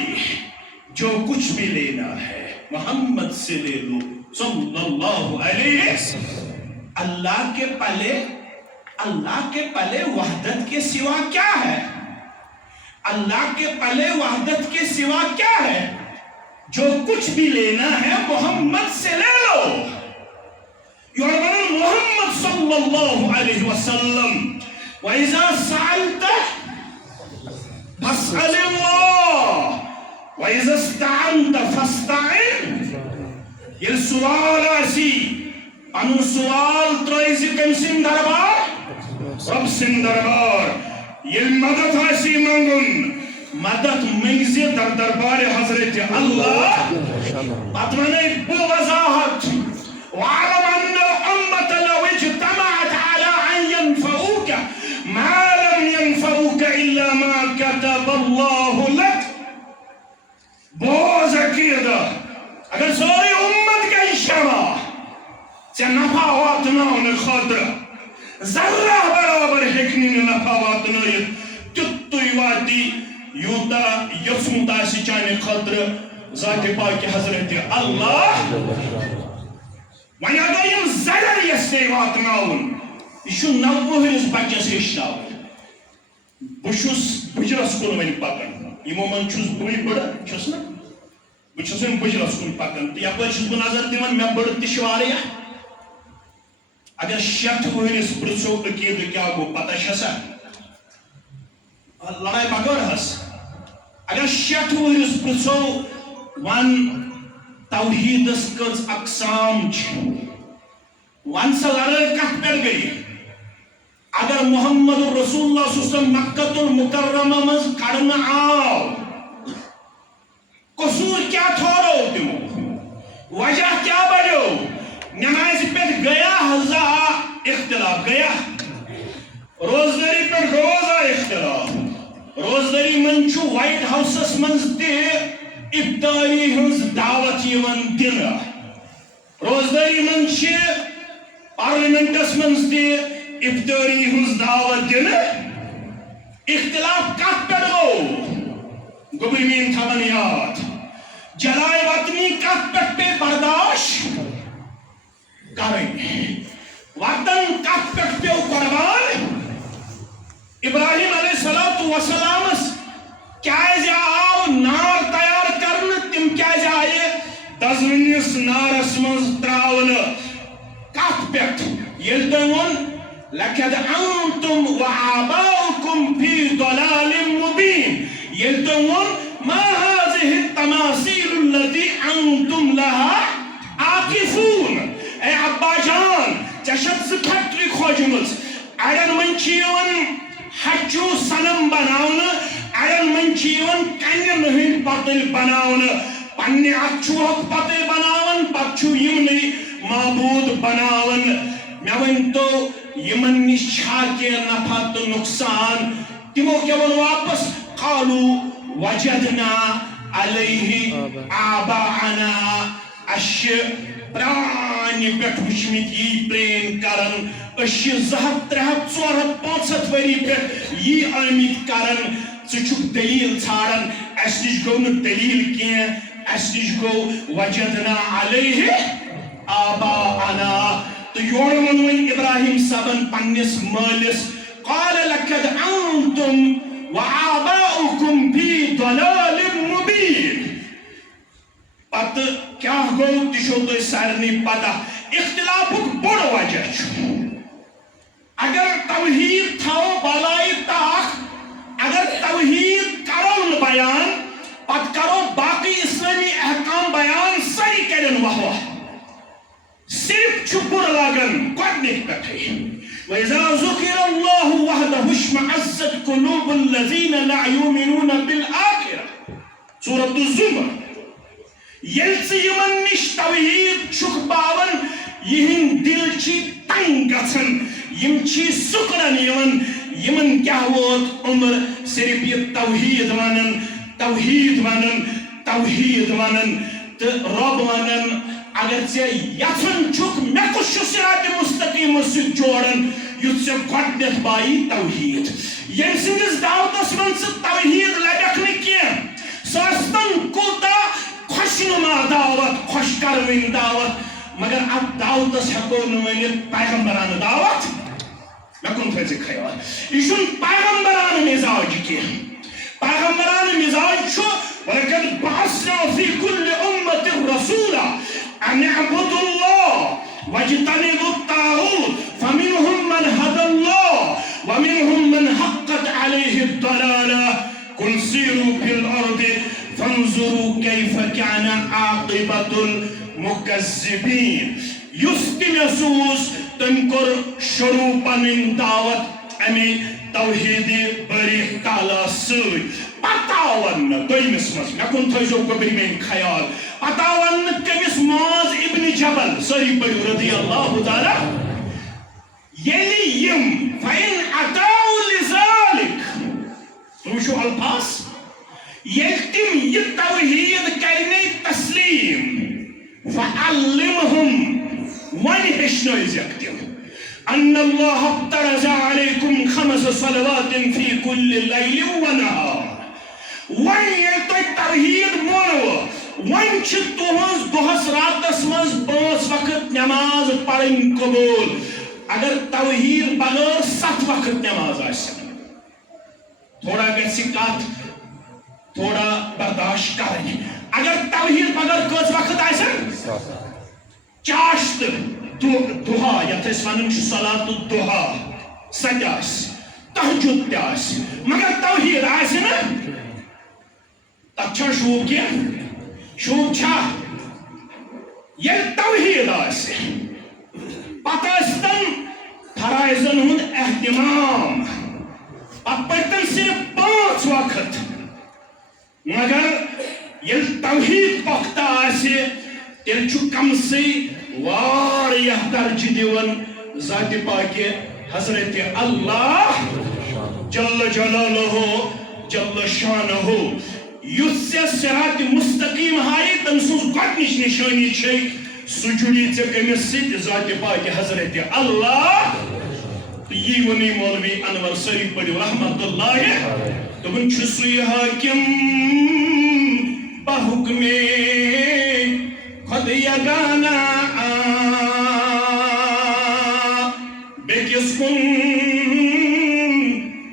جو کچھ بھی لینا ہے محمد سے لے لو صلی اللہ علیہ وسلم اللہ کے پلے اللہ کے پلے وحدت کے سوا کیا ہے؟ اللہ کے پلے وحدت کے سوا کیا ہے؟ جو کچھ بھی لینا ہے محمد سے لے لو. یعنی محمد صلی اللہ علیہ وسلم وَإِذَا سَأَلْتَ فَاسْأَلِ اللَّهِ وَإِذَا اسْتَعَنْتَ فَاسْتَعِنْ. یہ سوال آسی پنن سوال ترائزی کم سن دربار رب سن دربار. یہ مدد آسی منگن مدد منگزی در دربار حضرت اللہ. پتمنی بو وضاحت وعلم ان الامت لو اجتمعت على ان ينفعوك ما لم ينفعوك الا ما كتب الله لك. بوز عقیدہ اگر سوری امت کا اجتماع سے نفع واتناؤن خاطر ذرہ برابر ہکنی نفع واتنائیت تتوی واتی یوتا یسمتا سی چانے خاطر ذات پاک حضرت اللہ. وَنہِ اگر یم زرر یسے واتناؤن یہ چھو نوہرس بچس ہشتاؤن. بشس بجرس کن ونی پکن یمو من چھس بوئی بڑا چھس نا بچس ون بجرس کن پکن تو یپر چھس بہ نظر دیوان میں بڑ تہ واریاہ. اگر 60 ورس پرژھو عقیدہ کیا گو پتہ چھسا لڑائی بغیر ہس. اگر 60 ورس پرژھو ون توحیدس کز اقسام چھ ون سا لڑائی کت پہ گئی. اگر محمد رسول اللہ صلی اللہ علیہ وسلم مکہ المکرمہ مز کڑنا آو قصور کیا تھورو تمو وجہ کیا بڑھو نماز پہ گیا حضا اختلاف گیا. روزداری پہ روزہ اختلاف. روزداری من چھو وائٹ ہاؤسس منز تے افطاری ہنز دعوت یون دن. روزداری من چھ پارلیمنٹس منز تے افطاری ہنز دعوت دن. اختلاف کت پہ گو گوبرمین تھون یاد جلائے وطنی کت پہ برداشت کریں. وطن کت پہ پیو قربان. ابراہیم علیہ السلام کیازِ آو نار تیار کرنے تم کیازِ آئے دزونس نارس مز تراون کت پہ یل تم ون لقد انتم وآباؤكم في ضلال مبين. یل تم ون ما هذه التماثيل التي انتم لها عاكفون. اے ابا جان چشت سے فیکٹری کھوجمز اڑن من چیون ہچو سنم بناون اڑن من چیون کنن ہند پتل بناون پنہ اچھوک پتل بناون پچھو یمنی معبود بناون. میں ون تو یمن نش چھا کے نفع تو نقصان تمو کیا ون واپس قالوا وجدنا علیہ آباءنا. اش پرانی پہ وچمت یہ پلین کرن اش 200 300 400 500 وری پہ یہ آمت کرن. ثھک دلیل ژھارن اس نش گو ن دلیل کی اس نش گو وجدنا علیہ آباءنا. تو یور ون ابراہیم صاحبن پنس مالس قال لقد انتم وآباؤكم في ضلال مبين. پتہ کیا گو تشو تو سارنی پتہ اختلاف بڑ وجہ اگر توحید تھو بلائی تاخ اگر توحید کرو بیان پت کرو باقی اسلامی احکام بیان صحیح کرن واہ صرف چھپر لاگن قدنک پتھے. وَإِذَا ذُكِرَ اللَّهُ وَحْدَهُ اشْمَأَزَّتْ قُلُوبُ الَّذِينَ لَا يُؤْمِنُونَ بِالْآخِرَةِ. سورۃ الزمر. یلچ یمن نش توحید چھک باون یہن دل چی تنگ گژھن یم چی سکرن یون یمن کیا ووت عمر صرف یہ توحید ونن توحید ونن توحید ونن تو رب ونن اگر ژے یژھان چھُکھ مےٚ کُس چھُ صراط مستقیٖمس سۭتۍ جوڑن یُتھ ژےٚ گۄڈنٮ۪تھ بایی توحید. ییٚمہِ سٕنٛدِس دعوتس منٛز ژٕ توحید لبکھ نہٕ کینٛہہ سۄ ٲسۍتن کوٗتاہ خۄشنُما دعوت خۄش کروٕنۍ دعوت مگر اتھ دعوتس ہٮ۪کو نہٕ ؤنِتھ پیغمبرانہٕ دعوت میں کن تھے خیال یہ پیغمبران مزاج کی پیغمبران مزاج چھو وَلَقَدْ بَعَثْنَا فِي كُلِّ أُمَّةٍ رَسُولًا أَنِ اعْبُدُوا اللَّهَ وَاجْتَنِبُوا الطَّاغُوتَ فَمِنْهُمْ مَنْ هَدَى اللَّهُ وَمِنْهُمْ مَنْ حَقَّتْ عَلَيْهِ الضَّلَالَةُ قُلْ سِيرُوا فِي الْأَرْضِ فَانظُرُوا كَيْفَ كَانَ عَاقِبَةُ الْمُكَذِّبِينَ یُس تہِ مےٚ سوٗز تٔمۍ کوٚر شروع پنٕنۍ دعوت اَمے توحیٖدِ باری تعالیٰ سۭتۍ پتہٕ آو وننہٕ دوٚیمِس منٛز مےٚ کُن تھٲیزیو گوٚبٕرۍ میٛٲنۍ خیال پتہٕ آو وننہٕ کٔمِس معاذ ابن جبل سٲری پٔرِو رضی اللہ تعالیٰ ییٚلہِ یِم فَإِنْ أَطَاعُوا لِذَلِكَ تُہۍ وٕچھِو الفاظ ییٚلہِ تِم یہِ توحیٖد کرنَے تسلیٖم فَعَلِّمْهُمْ وۄنۍ ہیٚچھنٲیزٮ۪کھ تِم أن الله افترض عليكم 5 صلوات في كل ليل ونهار وين يلتوي توحيد مونو وين چھ تہنز دۄہس راتس منٛز 5 وقت نماز پڑھن قبول اگر توحید بغیر 7 وقت نماز آسہِ تھوڑا گژھِ کتھ تھوڑا برداشت کرٕنۍ اگر توحید بغیر کٔژ وقت آسن چاشت دُہا یتھ أسۍ ونان چھِ صلات الدُہا سۄ تہِ آسہِ تہجد تہِ آسہِ مگر توحید آسہِ نہٕ تتھ چھا شوٗب کینٛہہ شوٗب چھا ییٚلہِ توحید آسہِ پتہٕ ٲسۍتن فرایضن ہُنٛد احتمام پتہٕ پٔرۍتن صرف 5 وقت مگر ییٚلہِ توحید پختہ آسہِ تیٚلہِ چھُ کمسٕے واریاہ درجہِ دِوان ذاتِ پاکہِ حضرت اللہ جل جلالہ جل شانہ یُس ژےٚ صراط مستقیٖم ہایہِ تٔمۍ سٕنٛز گۄڈنِچ نِشٲنی چھے سُہ جُڑی ژےٚ کٔمِس سۭتۍ ذاتِ پاکہِ حضرت اللہ تہٕ یی ووٚنُے مولوی انور سٲری پٔرِو رحمتہ اللہ دوٚپُن چھُ سُے حٲکِم بحُکمے خۄد یگانہ بیٚکِس کُن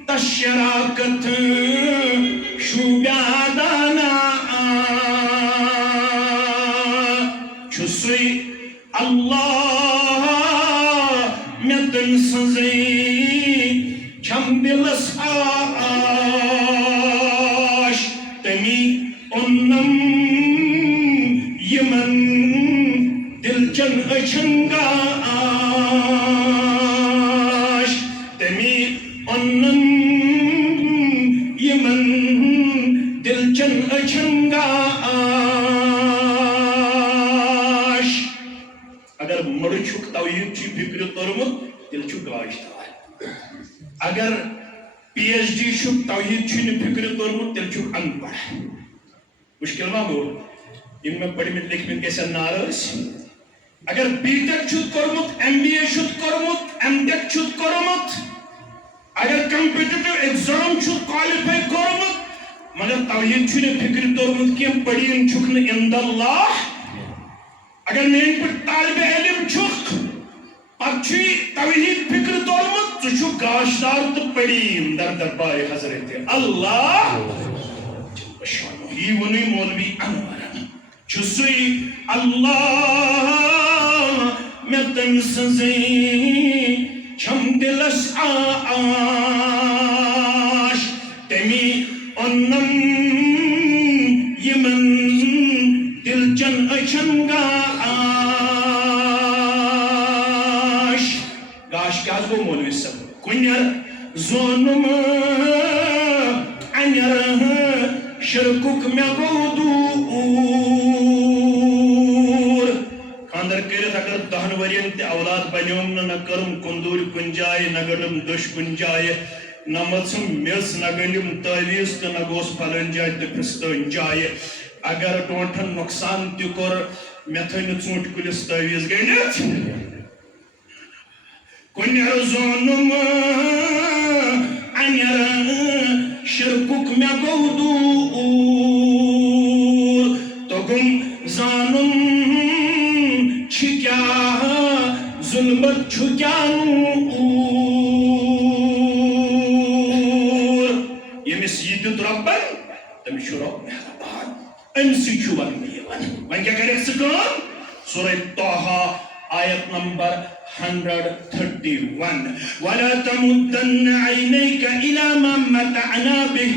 تس شراکت شوٗبیادانہ چھُ سُے اللہ مےٚ تٔمۍ سٕنٛزٕے چھم دِلس آش تٔمی اوٚنُم یِمن دِلچن أچھن گاش تٔمی اوٚنُم یِمن دِلچن أچھن گاش اگر مڑٕ چھُکھ توحیٖد چھُے فِکرِ توٚرمُت تیٚلہِ چھُ گاش دار اگر پی ایچ ڈی چھُکھ توحیٖد چھُے نہٕ فِکرِ توٚرمُت تیٚلہِ چھُکھ ان پڑھ مُشکل ما گوٚو یِم مےٚ پٔرمٕتۍ لیکھمٕتۍ گژھن ناراض اگر بی ٹیک چھُتھ کوٚرمُت ایم بی اے چھُتھ کوٚرمُت ایم ٹیک چھُتھ کوٚرمُت اگر کمپِٹیٹِو ایگزام چھُتھ کالِفاے کوٚرمُت مگر توحیٖد چھُے نہٕ فِکرِ توٚرمُت کینٛہہ پٔریٖن چھُکھ نہٕ عند اللہ اگر میٛٲنۍ پٲٹھۍ طالبہِ علم چھُکھ پتہٕ چھُے توحیٖد فِکرِ توٚرمُت ژٕ چھُکھ گاشدار تہٕ پٔریٖن در دربارِ حضرت اللہ یی ووٚنُے مولوی انورن چھُ سُے اللہ مےٚ تٔمۍ سٕنٛزٕے چھم دِلس آش تٔمی اوٚنُم یِمن دِلچن أچھن گاش گاش کیٛاہ حظ گوٚو مولوی صٲب کُنٮ۪ر زونُم اَنٮ۪ر شرکُک مےٚ گوٚو دوٗر خانٛدر کٔرِتھ اگر 10 ؤرین تہِ اولاد بنیوم نہٕ نہ کٔرٕم کُندوٗرۍ کُنہِ جایہِ نہ گٔنڈٕم دٔچھ کُنہِ جایہِ نہ مٔژھٕم میٚژ نہ گٔنڈِم تٲویٖز تہٕ نہ گوس پھلٲنۍ جایہِ تہٕ پھِستٲنۍ جایہِ اگر ڈونٛٹھن نۄقصان تہِ کوٚر مےٚ تھٲے نہٕ ژوٗنٛٹھۍ کُلِس تٲویٖز گٔنڈِتھ کُنٮ۪ر زونُم اَنٮ۪ر شرکُک مےٚ گوٚو دوٗر توٚگُم زانُن چھِ کیٛاہ ظُلمت چھُ کیٛاہ نوٗر امسی چھو ون ون کیا کرے سکون سورہ طٰہٰ آیت نمبر 131 وَلَا تَمُدَّنَّ عَيْنَيْكَ إِلَى مَا مَتَعْنَا بِهِ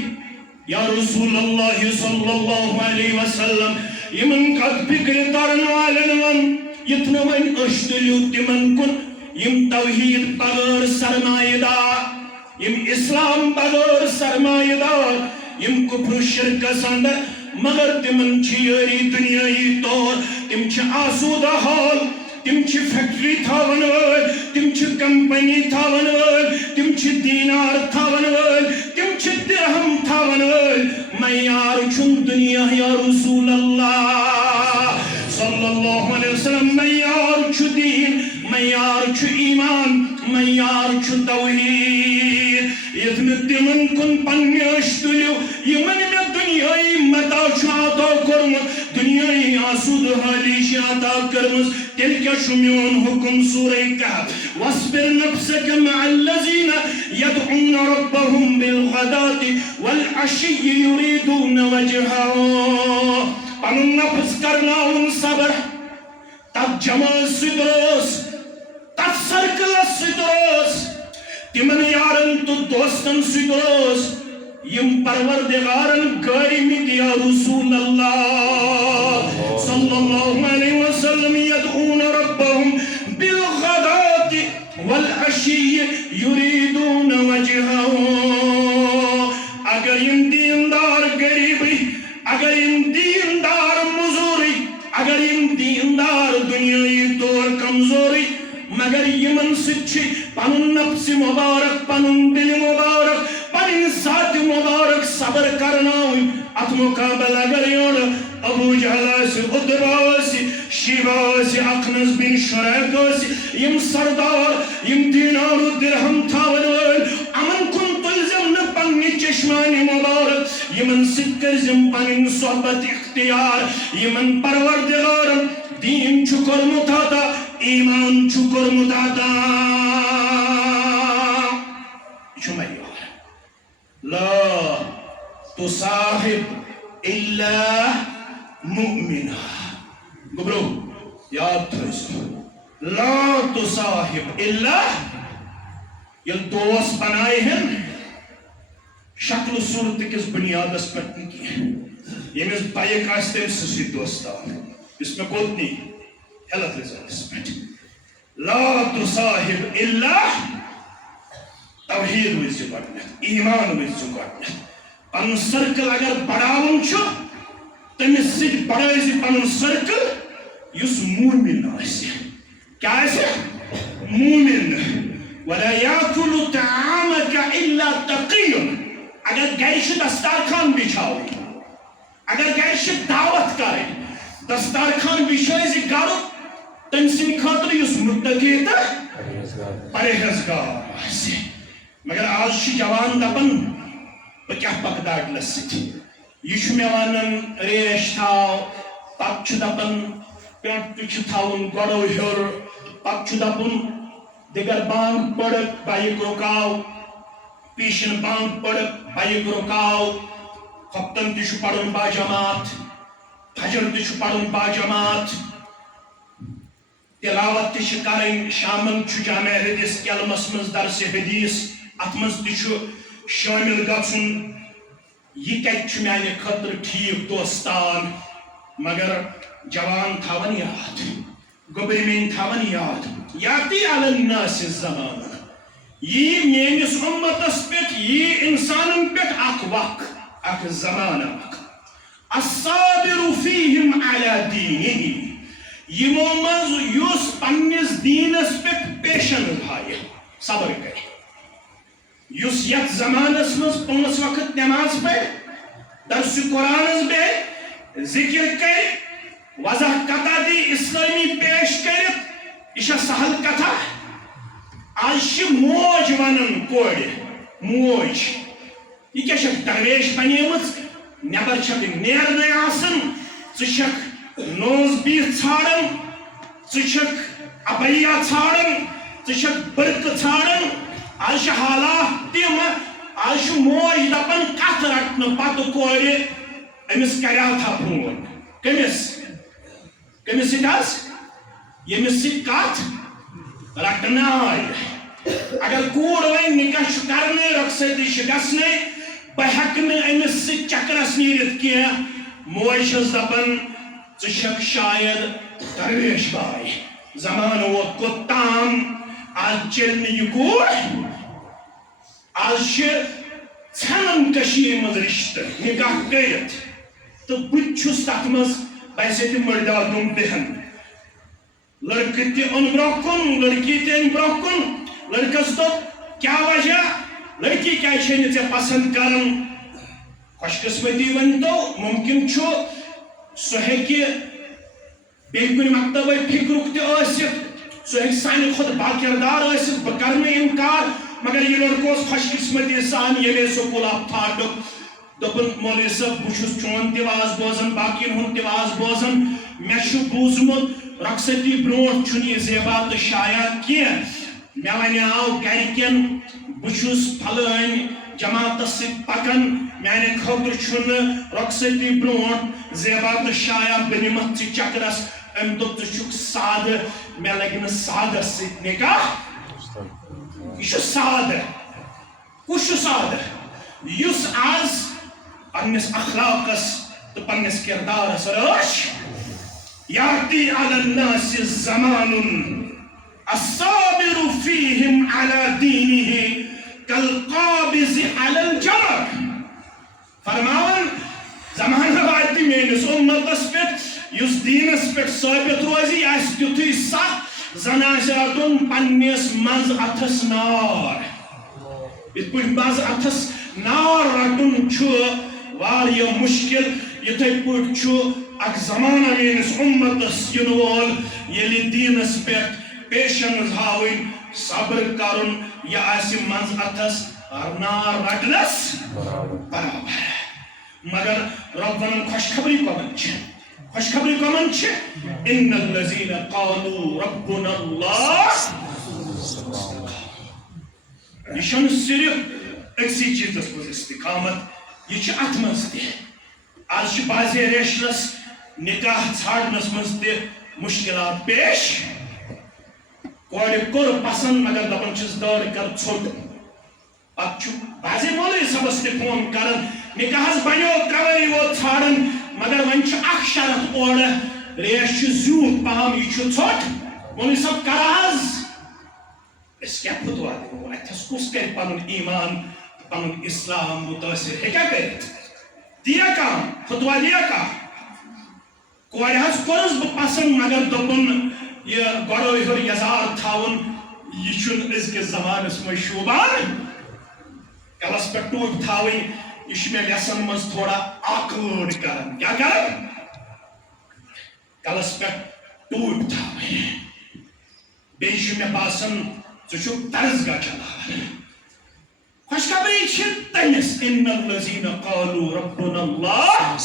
یا رسول اللہ صلی اللہ علیہ وسلم یمن قد فکر ترن والن ون یتن ون اشتلیو تمن کن یم توحید بغیر سرمایہ دار یم اسلام بغیر سرمایہ دار یم کفر شرک اندر مگر تمن چھ یاری دنیای طور تم چھ آسودہ حال تم چھ فیکٹری تھاون وٲلۍ تم چھ کمپنی تھاون وٲلۍ تم چھ دینار تھاون وٲلۍ تم چھ درہم تھاون وٲلۍ معیار چھُم دنیا یا رسول اللہ صلی اللہ علیہ وسلم معیار چھُ دین معیار چھُ ایمان معیار چھُ توحید یتھ مےٚ تِمن کُن پننہِ أچھ تُلِو یِمن مےٚ دُنیٲیی متاع چھُ عطا کوٚرمُت دنیٲیی آسودٕ حٲلی چھِ عطا کٔرمٕژ تیٚلہِ کیٛاہ چھُ میون حُکم سورہ کہف واصبر نفسك مع الذين يدعون ربهم بالغداة والعشي يريدون وجهه پنُن نفس کرناوُن صبر تتھ جماعت سۭتۍ روز تتھ سرکلس سۭتۍ روز تمن یارن تو دوستن سۭتۍ روز یم پروردگارن گٲرمٕتۍ یا رسول اللہ صلی اللہ علیہ وسلم يدعون ربهم بالغداة والعشي يريدون وجهه اگر یم دیندار غریبی اگر یم دیندار مزوری اگر یم دیندار دنیای طور کمزوری مگر یمن سۭتۍ پنُن نفس مبارک پنُن دل مبارک پنٕنۍ ذات مبارک صبر کرناوٕنۍ اتھ مقابل اگر یور ابو جہل آسہِ عتبہ آسہِ شیبہ آسہِ اخنس بن شریک آسہِ یم سردار یم دینار و درہم تھاون وٲلۍ یمن کُن تُلزم نہٕ پننہِ چشمانہِ مبارک یمن سۭتۍ کٔرزم پنٕنۍ صحبت اختیار یمن پروردگارن دین چھُ کوٚرمُت عطا ایمان چھُ کوٚرمُت عطا یہِ چھُ معیار لا تصاحب الا مؤمنا گوٚبرو یاد تھٲیزیو لا تصاحب الا ییٚلہِ دوس بناوہن شکل صورت کِس بنیادس پٮ۪ٹھ نہٕ کینٛہہ ییٚمِس بایک آسہِ تٔمۍ سٕنٛدۍ سۭتۍ دوستاو یُس مےٚ کوٚت نی ہیلتھ رِزلٹس پٮ۪ٹھ لا تصاحب الا توحید وٕچھزِ گۄڈنٮ۪تھ ایمان وٕچھزِ گۄڈنٮ۪تھ پنُن سرکل اگر بڑاوُن چھُ تٔمِس سۭتۍ بڑٲیزِ پنُن سرکل یُس مومن آسہِ کیٛاہ آسہِ مومن ولا یاکُلُ طعامک الا تقی اگر گرِ چھُ دستارخان بِچھاوُن اگر گرِ چھِ دعوت کرٕنۍ دستارخان بِچھٲیزِ گرُک تٔمۍ سٕنٛدِ خٲطرٕ یُس مُتقی تہٕ پرہیزگار آسہِ مگر آز چھِ جوان دپان بہٕ کیٛاہ پکہٕ داٹلس سۭتۍ یہِ چھُ مےٚ ونان ریش تھاو پتہٕ چھُ دپان پٮ۪نٛٹ تہِ چھُ تھاوُن گۄڈو ہیوٚر پتہٕ چھُ دپُن دِگر بانگ پٔڑٕکھ بایِک رُکاو پیٖشِن بانگ پٔڑٕکھ بایِک رُکاو خۄفتن تہِ چھُ پرُن باجماعت فجر تہِ چھُ پرُن باجماعت تلاوت تہِ چھِ کرٕنۍ شامن چھُ جامع حدیث کیلمس منٛز درسِ حدیث اتھ منٛز تہِ چھُ شٲمِل گژھُن یہِ کتہِ چھُ میانہِ خٲطرٕ ٹھیٖک دوستان مگر جوان تھاون یاد گوٚبرۍ میٲنۍ تھاون یاد یاتی علی الناس زمان یی میٲنِس اُمتس پٮ۪ٹھ یی انسانن پٮ۪ٹھ اکھ وق اکھ زمانہ اکھ الصابر فیہم علی دینہ یمو منٛز یُس پننِس دیٖنس پٮ۪ٹھ پیشن ہایہِ صبر کرِ یُس یتھ زمانس منٛز 5 وقت نٮ۪ماز پرِ درسِ قرآنس بیٚہہِ ذکر کرِ وضح کتھا دی اسلامی پیش کٔرِتھ یہِ چھا سہل کتھا آز چھِ موج ونان کورِ موج یہِ کیٛاہ چھکھ درویش بنیمٕژ نٮ۪بر چھکھ نیرنٕے آسان ژٕ چھکھ نوز بیٖس ژھانڈان ژٕ چھکھ ابیا ژھانڈان ژٕ چھکھ برقہٕ ژھانڈان آز چھِ حالات تِم آز چھُ موج دپان کتھ رٹنہٕ پتہٕ کورِ امس کریا تھا فون کمس ساز یمس سی کت رٹنائے اگر کور ون نکاح کرنے رخصتی گھنے بہ امس سی چکرس نیرت کی موج چھس دپان ژھک شاید درویش بائی زمان ووت کوتام آج چل یہ کور آج ژھنان مز رشتہ نکاح کرت تو بہت تک مز ویسے تہ مردار دم بہن لڑکہ تہ ان برہ کن لڑکی تہ ان برہ کن لڑکس دپ کیا وجہ لڑکی کیا ژے پسند کران خوش قسمتی ون تو ممکن سہ ہیکہ بیٚیہِ کُنہِ مکتبے فکرُک تہِ ٲسِتھ سہ ہیکہِ سانہِ کھۄتہٕ باکردار ٲسِتھ بہٕ کرٕ نہٕ اِنکار مگر یہ لڑکہ اوس خوش قسمتی سان ییٚلے سکوٗل آف تھاٹُک دوٚپُن مولوی صٲب بہٕ چھُس چون تہِ واز بوزان باقین ہُنٛد تہِ واز بوزان مےٚ چھُ بوٗزمُت رخصتی برونٛٹھ چھُنہٕ یہِ زیبا تہٕ شایا کینٛہہ مےٚ وَنیاو گرِکٮ۪ن بہٕ چھُس فلٲنۍ جماعتس سۭتۍ پکان میانہِ خٲطرٕ چھُنہٕ رخصتی برونٛٹھ زیبا تہٕ شایا بہٕ نِمتھ ژٕ چکرس أمۍ دوٚپ ژٕ چھُکھ سادٕ مےٚ لگہِ نہٕ سادس سۭتۍ نکاح یہ چھُ سادٕ کُس چھُ سادٕ یُس آز پننس اخلاقس تہٕ پننس کردارس رٲچھ یاتی علی الناس زمان الصابر فیہم علی دینہ کالقابض علی الجمر فرماون زمانہ واتہِ میٲنِس اُمتس پٮ۪ٹھ یُس دیٖنس پٮ۪ٹھ ثٲبت روزِ یہِ آسہِ تیُتھُے سخ زن آسہِ رٹُن پننِس منٛز اتھس نار یِتھ پٲٹھۍ منٛز اتھس نار رٹُن چھُ واریاہ مشکل یِتھے پٲٹھۍ چھُ اکھ زمانہ میٲنِس اُمتس یِنہٕ وول ییٚلہِ دیٖنس پٮ۪ٹھ پیشنٕز ہاوٕنۍ صبر کرُن یہِ آسہِ منٛز اتھس نار رٹنس برابر مگر رب ونان خوشخبری کمن چھ خوشخبری کمن چھ ان الذین قالوا ربنا اللہ یہ چھنہ صرف اکسی چیزس مز استقامت یہ چھ ات مز تہ آج چھ بازی ریشنس نکاح ژھانڈنس مز تہ مشکلات پیش کورِ کوٚر پسند مگر دپان چھس دٲر کر ژھوٚٹ پتہٕ چھُ بازی مولوی صٲبس تہِ فون کران نکاحس بنیو ترٛےٚ ووت ژھانڈان مگر وۄنۍ چھُ اکھ شرط اورٕ ریش چھُ زیوٗٹھ پہم یہِ چھُ ژھوٚٹ مولوی صٲب کر حظ أسۍ کیٛاہ فتوا دِمو اتھس کُس کرِ پنُن ایمان تہٕ پنُن اسلام مُتٲثر ہیٚکیٛاہ کٔرِتھ دِیا کانٛہہ فتوا دِیا کانٛہہ کورِ حظ کوٚرُس بہٕ پسند مگر دوٚپُن یہ گۄڈٕ ہیوٚر یزار تھاوُن یہ چھُنہٕ أزکِس زمانس منٛز شوٗبان کلس پٮ۪ٹھ ٹوٗپۍ تھاوٕنۍ یہ چھُ مےٚ ویسن منٛز تھوڑا آکوٲرڈ کران کیٛاہ کران کلس پٮ۪ٹھ ٹوٗپۍ تھاوٕنۍ بیٚیہِ چھُ مےٚ باسان ژٕ چھُکھ درسگاہ چلاوان خوشخبری چھِ تٔمِس ان الذین قالوا ربنا اللہ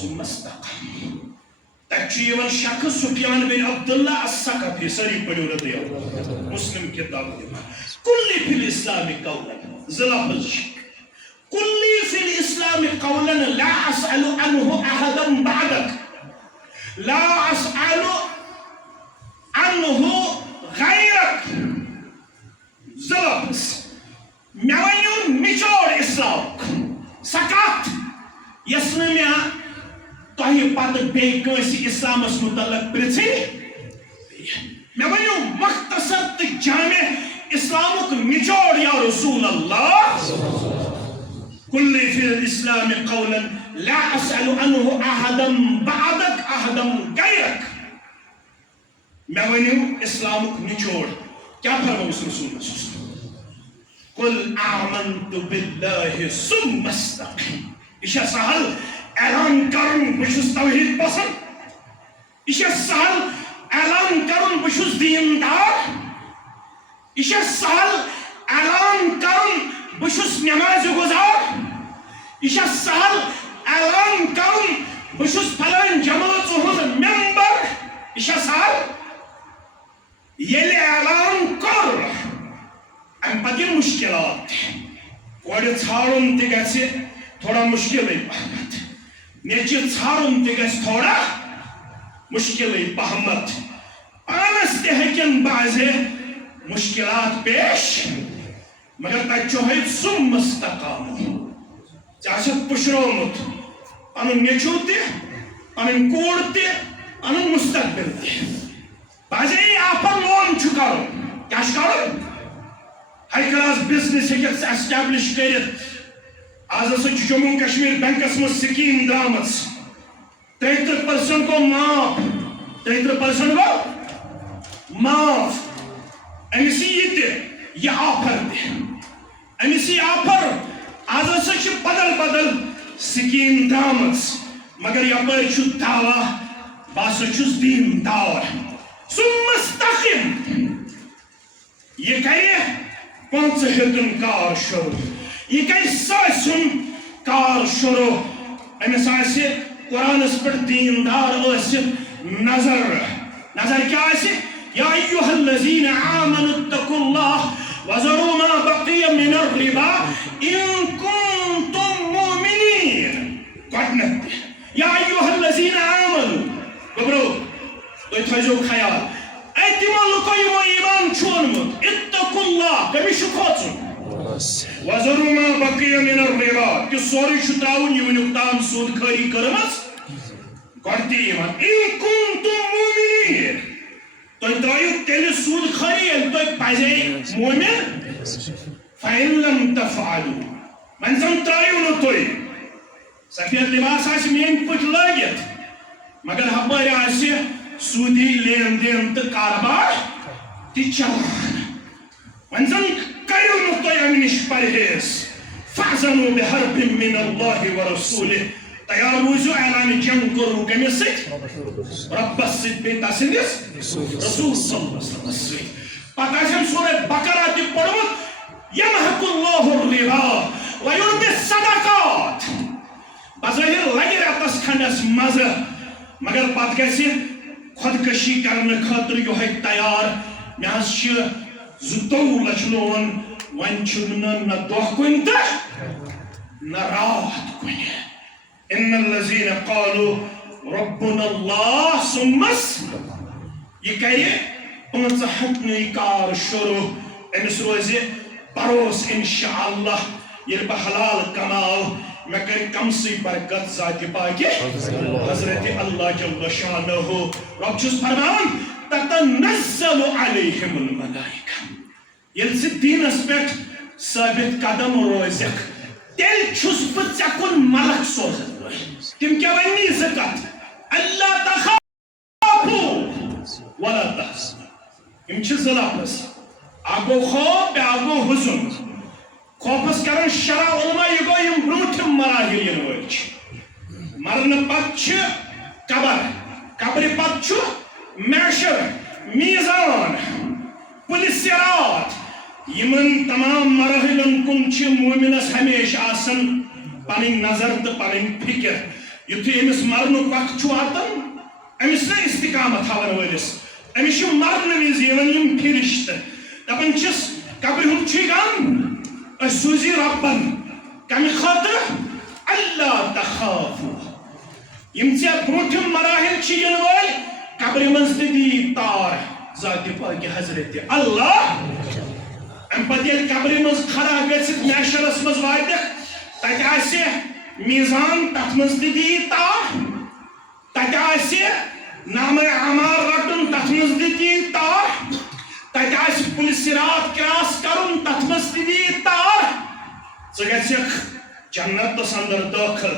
ثم استقاموا تَتہِ چھُ یِوان شخص سفیان بن عبداللہ الثقفی سٲری پٔرِو رضی مسلم کتاب دِوان کُلِّ فی الاسلام قولا زٕ لفظ چھِ کُلِّ فی الاسلام قولا لا اسأل عنه احدا بعدك لا اسأل عنه غیرک زٕ لفظ مےٚ ؤنِو نِچوڑ اسلامُک سۄ کتھ یۄس نہٕ مےٚ تۄہہِ پتہٕ بیٚیہِ کٲنٛسہِ اسلامس متعلق پرژھِنۍ مےٚ ؤنِو مختصر تہٕ جامع اسلامُک نِچوڑ یا رسول اللہ کُلِّ فی الاسلام قولا لا اسأل عنه احدا بعدك احدا غیرک مےٚ ؤنِو اسلامُک نِچوڑ کیٛاہ فرمووُس رسولس قل آمنت باللہ ثم استقم یہ چھا سہل اعلان کرن بہٕ چھُس توحید پسند یہ چھا سہل اعلان کرن بہٕ چھُس دیندار یہ چھا سہل اعلان کرن بہٕ چھُس نمازِ گزار یہ چھا سہل اعلان کرن بہٕ چھُس فلٲنۍ جماعت ہُنٛد ممبر یہ چھا سہل ییٚلہِ اعلان کوٚر امہِ پتہٕ یِن مُشکلات کورِ ژھانڈُن تہِ گژھِ تھوڑا مُشکلٕے پہمتھ نیچے ژھارن تہ گژھِ تھوڑا مشکلٕے پہمت پانس تہ ہیٚکن بعضے مشکلات پیش مگر تتہِ چھُ سُہ مستقام ژےٚ آسٮ۪کھ پُشرومُت پنُن نیٚچوٗ تہِ پنٕنۍ کوٗر تہِ پنُن مستقبل تہِ بعضے آفر لون چھُ کرُن کیٛاہ چھُ کرُن ہائی کلاس بزنس ہیٚککھ ژٕ ایسٹیبلش کٔرِتھ آز ہسا چھُ جموں کشمیر بینکس منٛز سکیٖم درٛامٕژ 33% گوٚو معاف 33% گوٚو معاف أمِس یی تہِ یہِ آفر تہِ أمِس یی آفر آز ہسا چھِ بدل بدل سکیٖم درٛامٕژ مگر یپٲرۍ چھُ دعوا بہٕ ہسا چھُس دیندار سُہ مستقم یہ کرِ 5 کار شروع یہ کرِ 100 کار شروع أمِس آسہِ قرآنس پٮ۪ٹھ دیندار ٲسِتھ نظر کیٛاہ آسہِ یا ایُّہا الذین آمنوا اتقوا اللہ وذروا ما بقي من الربا إن كنتم مؤمنين گۄڈنیٚتھ یا ایُّہا الذین آمنوا گوٚبرو تُہۍ تھٲیزیو خیال اے تِمو لُکو یِمو ایمان چھُ اوٚنمُت اتقوا اللہ کٔمِس چھُ کھوژُن وذروا ما بقي من الربا کہ سورُے چھُ ترٛاوُن یہِ وٕنیُک تام سوٗد خٲری کٔرمٕژ گۄڈٕ تہِ یِوان إن كنتم مؤمنين تُہۍ ترٛٲیِو تیٚلہِ سوٗد خٲری ییٚلہِ تُہۍ پزے مومِن فإن لم تفعلوا وۄنۍ زن ترٛٲیِو نہٕ تُہۍ سفید لباس آسہِ میٛٲنۍ پٲٹھۍ لٲگِتھ مگر ہپٲرۍ آسہِ سوٗدی لین دین تہٕ کاربار تہِ چلان وۄنۍ زن کٔرِو نہٕ تُہۍ اَمہِ نِش پرہیز فأذنوا بحرب من الله ورسوله تیار روٗزِو اعلانہِ جنگ کوٚرُو کٔمِس سۭتۍ رۄبس سۭتۍ بیٚیہِ تسٕنٛدِس رسول صلی اللہ علیہ وسلم سۭتۍ پتہٕ آسٮ۪ن سورہ بقرہ تہِ پوٚرمُت یمحق الله الربا ویربی الصدقات بظٲہِر لگہِ رٮ۪تس کھنٛڈس مزٕ مگر پتہٕ گژھِ خۄدکٔشی کرنہٕ خٲطرٕ یِہوٚے تیار مےٚ حظ چھِ 22 لچھ لون وۄنۍ چھُنہٕ نہ دۄہ کُنہِ تہٕ نہ رات کُنہِ ان الذين قالوا ربنا الله ثم یہ کرِ 5 کار شروع أمِس روزِ بروس انشاءاللہ ییٚلہِ بہٕ حلال کماو مےٚ کَرِ کمسٕے برکت ذاتِ پاکہِ حضرت اللہ جل شانہ رب چھُس فرماوان تتنزل علیہم الملائکہ ییٚلہِ ژٕ دیٖنس پٮ۪ٹھ ثٲبت قدم روزکھ تیٚلہِ چھُس بہٕ ژےٚ کُن ملک سوزان تِم کیٛاہ وَنی 2 کتھ اللہ تخافوا ولا تحزنوا یِم چھِ 2 لفظ اکھ گوٚو خوف بیٛاکھ گوٚو حُزُن خوفس کرن شرح علماء یہِ گوٚو یِم برٛونٛٹھِم مراحل یِنہٕ وٲلۍ چھِ مرنہٕ پتہٕ چھِ قبر قبرِ پتہٕ چھُ محشر میٖزان پُلہِ صراط یِمن تمام مراحلن کُن چھِ مومِنس ہمیشہ آسان پنٕنۍ نظر تہٕ پنٕنۍ فِکر یُتھُے أمِس مرنُک وقت چھُ واتان أمِس نہٕ استقامت ہاوان وٲلِس أمِس چھِ مرنہٕ وِزِ یِوان یِم فرشتہٕ دپان چھِس قبرِ ہُنٛد چھُے غم أسۍ سوٗزی رۄبن کمہِ خٲطرٕ اللہ تخافوا یِم ژےٚ برٛونٛٹھِم مراحل چھِ یِنہٕ وٲلۍ قبرِ منٛز تہِ دِیی تار ذاتِ پاکہِ حضرت اللہ اَمہِ پتہٕ ییٚلہِ قبرِ منٛز کھڑا گٔژھِتھ محشرس منٛز واتٮ۪کھ تتہِ آسہِ میٖزان تتھ منٛز تہِ دِیی تار تتہِ آسہِ نامے اعمال رٹُن تتھ منٛز تہِ دِیی تار تتہِ آسہِ پُلہِ صراط کراس کرُن تتھ منٛز تہِ دِیی تار ژٕ گژھکھ جنتس اندر دٲخل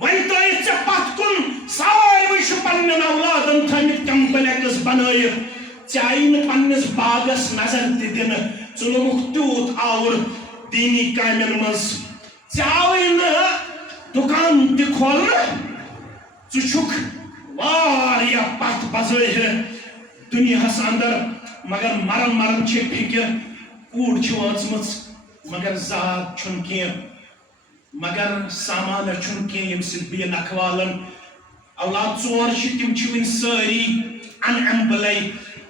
وۄنۍ ترٛٲیِتھ ژےٚ پتھ کُن ساروٕے چھُ پننٮ۪ن اولادن تھٲمٕتۍ کمپلیکس بنٲیِتھ ژےٚ آیی نہٕ پننِس باغس نظر تہِ دِنہٕ ژٕ لوگُکھ تیوٗت آوُر دیٖنی کامٮ۪ن منٛز ژےٚ آوٕے نہٕ دُکان تہِ کھولنہٕ ژٕ چھُکھ واریاہ پتھ بظٲہِر دُنیاہس اندر مگر مرن مرن چھِ فِکر کوٗر چھِ وٲژمٕژ مگر ذات چھُنہٕ کینٛہہ مگر سامانہ چھُنہٕ کینٛہہ ییٚمہِ سۭتۍ بہٕ یہِ نکھوالن اولاد 4 چھِ تِم چھِ وٕنہِ سٲری ان ایمپلاے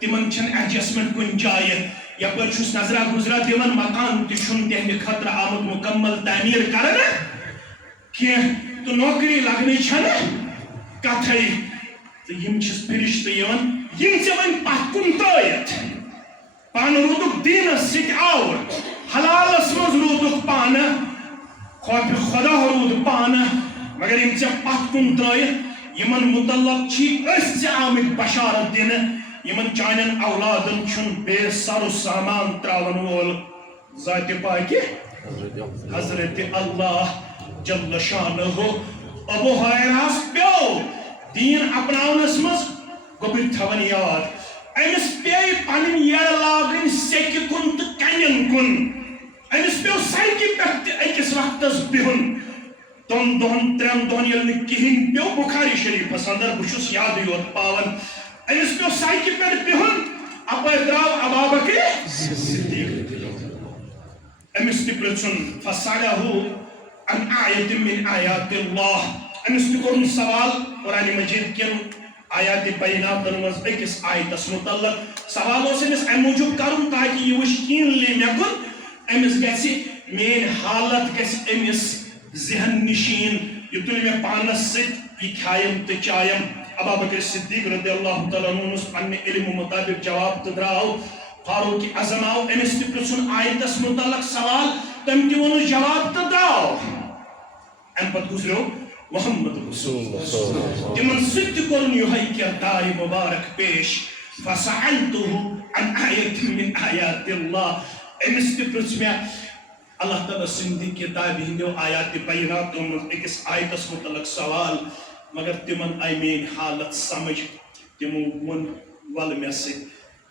تِمن چھنہٕ ایڈجسٹمنٹ کُنہِ جایہِ یپٲرۍ چھُس نظرا گُزرا دِوان مکان تہِ چھُنہٕ تِہنٛدِ خٲطرٕ آمُت مُکمل تعمیٖر کرنہٕ کینٛہہ تو نوکری لگنے چھنا کتھے تو یم چھس فرشتہ یوان یم ژے ون پتھ کن ترٲیِتھ پان روٗدُکھ دیٖنس سۭتۍ آوُر حلالس منٛز روٗدُکھ پانہٕ خوفہِ خۄدا روٗد پانہٕ مگر یم ژے پتھ کن ترٲیِتھ یمن متعلق چھی أسۍ ژےٚ آمٕتۍ بشارت دِنہٕ یمن چانٮ۪ن اولادن چھُنہٕ بیٚیہِ سرو سامان ترٛاوَن وول ذاتِ پاکہِ حضرت اللہ جل شانہ ابو ہریرہس پیو دین اپناونس مز گوبر تھاون یاد امس پی پن یڑ لاگن سیکہ کن تو کنین کن امس پیو سڑکہ پہ اکس وقتس بہن دون دہن ترین دہن یل کہین پیو بخاری شریفس اندر بہس یاد یوت پاون امس پیو سڑکہ پہ بہن اپر درو ابابکر صدیق امس تہ پرژھن فسألہ عن آیت من آیات اللہ امس تہ کورن سوال قرآن مجید کن آیات بیناتن مز اکس آیتس متعلق سوال اس امس ام موجود کرن تاکہ یہ وش کین لی مے کن امس گژھِ مین حالت گژھِ امس ذہن نشین یہ تل مے پانس ست یہ کھایم تہ چایم ابابکر صدیق رضی اللہ تعالیٰ عنہ پنہ علم مطابق جواب تہ دراو فاروق اعظم آو امس تہ پرژھن آیتس متعلق سوال تم تہ ون جواب تہ دراو ام پتہ گزریو محمد رسول اللہ تمن سۭتۍ تہِ کوٚرُن یِہوٚے کِردار مبارک پیش فسألته عن آیت من آیات اللہ امس تہِ پرژھ مےٚ اللہ تعالیٰ سٕنٛدِ کتابہِ ہٕنٛدیو آیات بیناتو منٛز أکِس آیتس متعلق سوال مگر تمن آیہِ میٲنۍ حالت سمجھ تمو ووٚن ول مےٚ سۭتۍ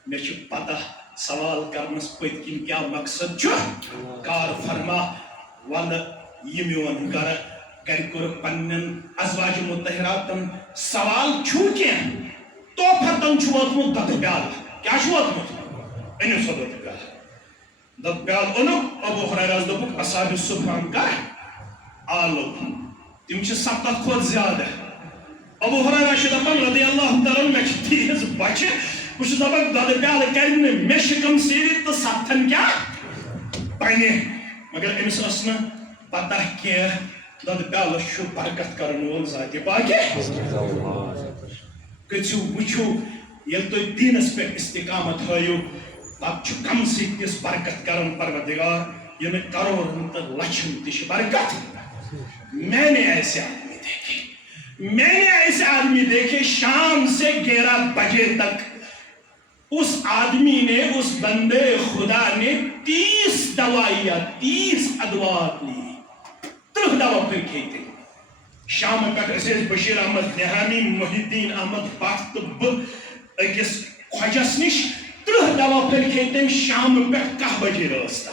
مےٚ چھِ پتہ سوال کرنس پٔتۍ کِنۍ کیٛاہ مقصد چھُ کار فرما ول یہِ میون گر گر کورُکھ پننٮ۪ن ازواج مطہراتن سوال چھُ کینٛہہ توفرتن چھُ ووتمُت دۄدٕ پیالہٕ کیٛاہ چھُ ووتمُت أنِو سا دۄدٕ پیالہٕ دۄدٕ پیالہٕ اوٚنُکھ ابوٗ ہریرہس دوٚپُکھ اصحابِ صُفہن کر آلو تِم چھِ 70 کھۄتہٕ زیادٕ ابوٗ ہریرہ چھُ دپان رضی اللہ تعالیٰ عنہ مےٚ چھِ تیز بچہِ بہٕ چھُس دپان دۄدٕ پیالہٕ کرِ نہٕ مےٚ شِکم سیٖرِتھ تہٕ 70 کیٛاہ بنہِ مگر أمِس ٲس نہٕ پتہ کینٛہہ دۄدٕ پیالس چھُ برکت کرن وول ذاتِ پاکہِ گٔژھِو وٕچھِو ییٚلہِ تُہۍ دیٖنس پٮ۪ٹھ استقامت ہٲیِو پتہٕ چھُ کمسٕے تِژھ برکت کرن پروردگار یہِ نہٕ کرورن تہٕ لچھن تہِ چھِ برکت میں نے ایسے آدمی دیکھے شام سے 11 بجے تک اس آدمی نے اس بندے خدا نے 30 دوائیاں 30 ادوات لی 30 دوا پھر کھیتے شام پہ بشیر احمد نہانی محی الدین احمد بٹ تو بہ اکس خوجس نش 30 دوا پھر کھیتے شام پہ 10 بجے راستا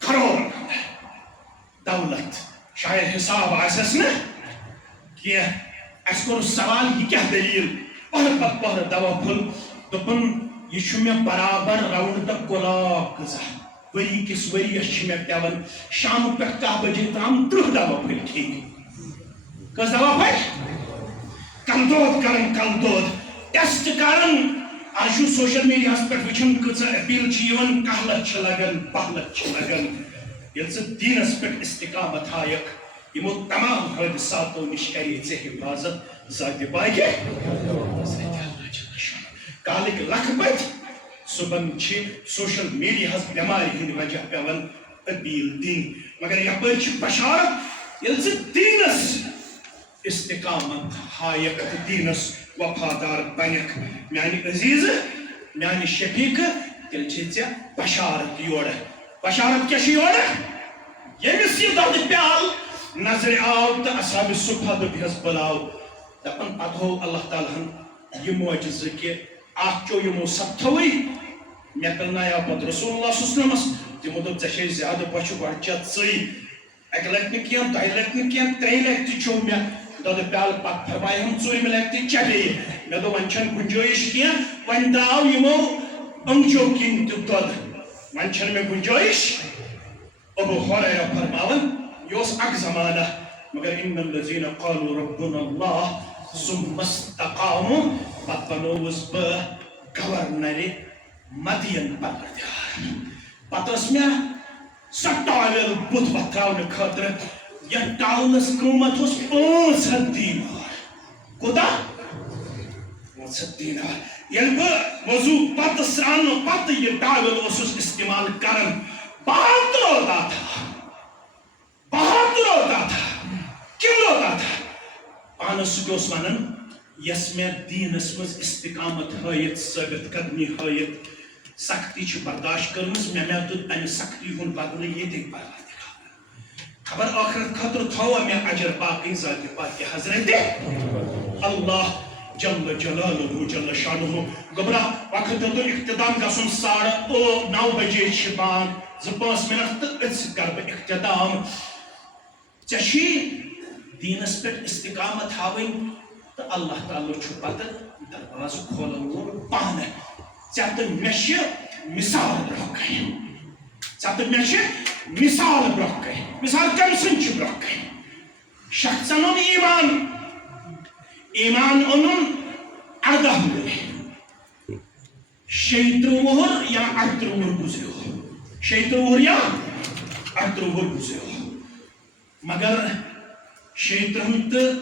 کروڑ دولت شاید حساب آسس نا کہ اس کو سوال یہ کیا دلیل پہر پت پہر دوا پھل دپن یہ چھو میں برابر راؤنڈ تک کلاک غذا وری کس وری چھِ مےٚ پیوان شام پٮ۪ٹھ 10 بجے تام 30 دوا پھٔلۍ کھیٚنۍ کٔژ دوا پھٔلۍ کلدود کران کلدود ٹیسٹ کران آز چھُ سوشل میڈیاہس پٮ۪ٹھ وٕچھان کۭژاہ اپیل چھِ یِوان 10 لچھ چھِ لگان 12 لچھ چھِ لگان ییٚلہِ ژٕ دیٖنس پٮ۪ٹھ استقامت ہایکھ یِمو تمام حٲدثاتو نِش کری ژےٚ حفاظت ذاتِ پاکہِ کالٕکۍ لکھ پٔتۍ صبحن چھِ سوشل میڈیاہس بٮ۪مارِ ہٕنٛدِ وجہ پیوان اپیل دِنۍ مگر یپٲرۍ چھِ بشارت ییٚلہِ ژٕ دیٖنس استقامت ہایکھ تہٕ دیٖنس وفادار بنکھ میانہِ عزیٖزٕ میانہِ شفیٖقہٕ تیٚلہِ چھِ ژےٚ بشارت یورٕ بشارت کیٛاہ چھِ یورٕ ییٚمِس یہِ دۄدٕ پیالہٕ نظرِ آو تہٕ اصحابِ صُبح دوٚپہس بُلاو دپان پتہٕ ہوو اللہ تعالیٰ ہن یہِ معجزٕ کہِ اکھ چیو یِمو سپتھوٕے مےٚ کٕرنایاو پتہٕ رسول اللہ صلی اللہ علیہ وسلم تِمو دوٚپ ژےٚ چھے زیادٕ بۄچھِ گۄڈٕ چٮ۪تھ ژٕے اکہِ لٹہِ نہٕ کینٛہہ دۄیہِ لٹہِ نہٕ کینٛہہ ترٛیٚیہِ لٹہِ تہِ چیو مےٚ دۄدٕ پیالہٕ پتہٕ فرمایہم ژوٗرمہِ لٹہِ تہِ چےٚ بیٚیہِ مےٚ دوٚپ وۄنۍ چھنہٕ گُنجٲیِش کینٛہہ وۄنۍ درٛاو یِمو أنٛگجو کِنۍ تہِ دۄد وۄنۍ چھنہٕ مےٚ گُنجٲیِش ابوٗ ہریرہ فرماوان یہِ اوس اکھ زمانہ مگر ان الذین قالوا ربنا اللہ ثم استقاموا پتہٕ بنووُس بہٕ گورنر مدین پروردگار پتہٕ ٲس مےٚ سۄ ٹاویل بُتھ وۄتھراونہٕ خٲطرٕ یا ٹاونس قیمت اس 500 دینار کوتا 500 دینار یل وضو پت سران پت یہ ٹاول اس استعمال کرن بہت روتا تھا کیوں روتا تھا پانس کیوس ونن یس میں دینس مز استقامت ہائیت ثابت قدمی ہائیت سختی چھ برداشت کرمز میں دود امہ سختی ہن بدلے یہ دیکھ پروردگار خبر آخرت خطر تھوا میں اجر باقی ذات پاک حضرت اللہ جل جلالہ جل شانہ گبرا وقت تو اختتام گسن 9:30 بجے شبان 2-5 منٹ تو کر بہ اختتام چشی دینس پہ استقامت ہاوین تو اللہ تعالی چھو پتہ دروازہ کھولن وول پانے ژےٚ تہٕ مےٚ چھِ مثال برونٛہہ کَنہِ ژےٚ تہٕ مےٚ چھِ مثال برونٛہہ کَنہِ مثال کٔمۍ سٕنٛز چھِ برونٛہہ کَنہِ شخصن اوٚن ایمان اوٚنُن 18 ؤری 36 وُہُر یا 38 وُہُر گُزریو 36 وُہُر یا 38 وُہُر گُزریو مگر 36 تہٕ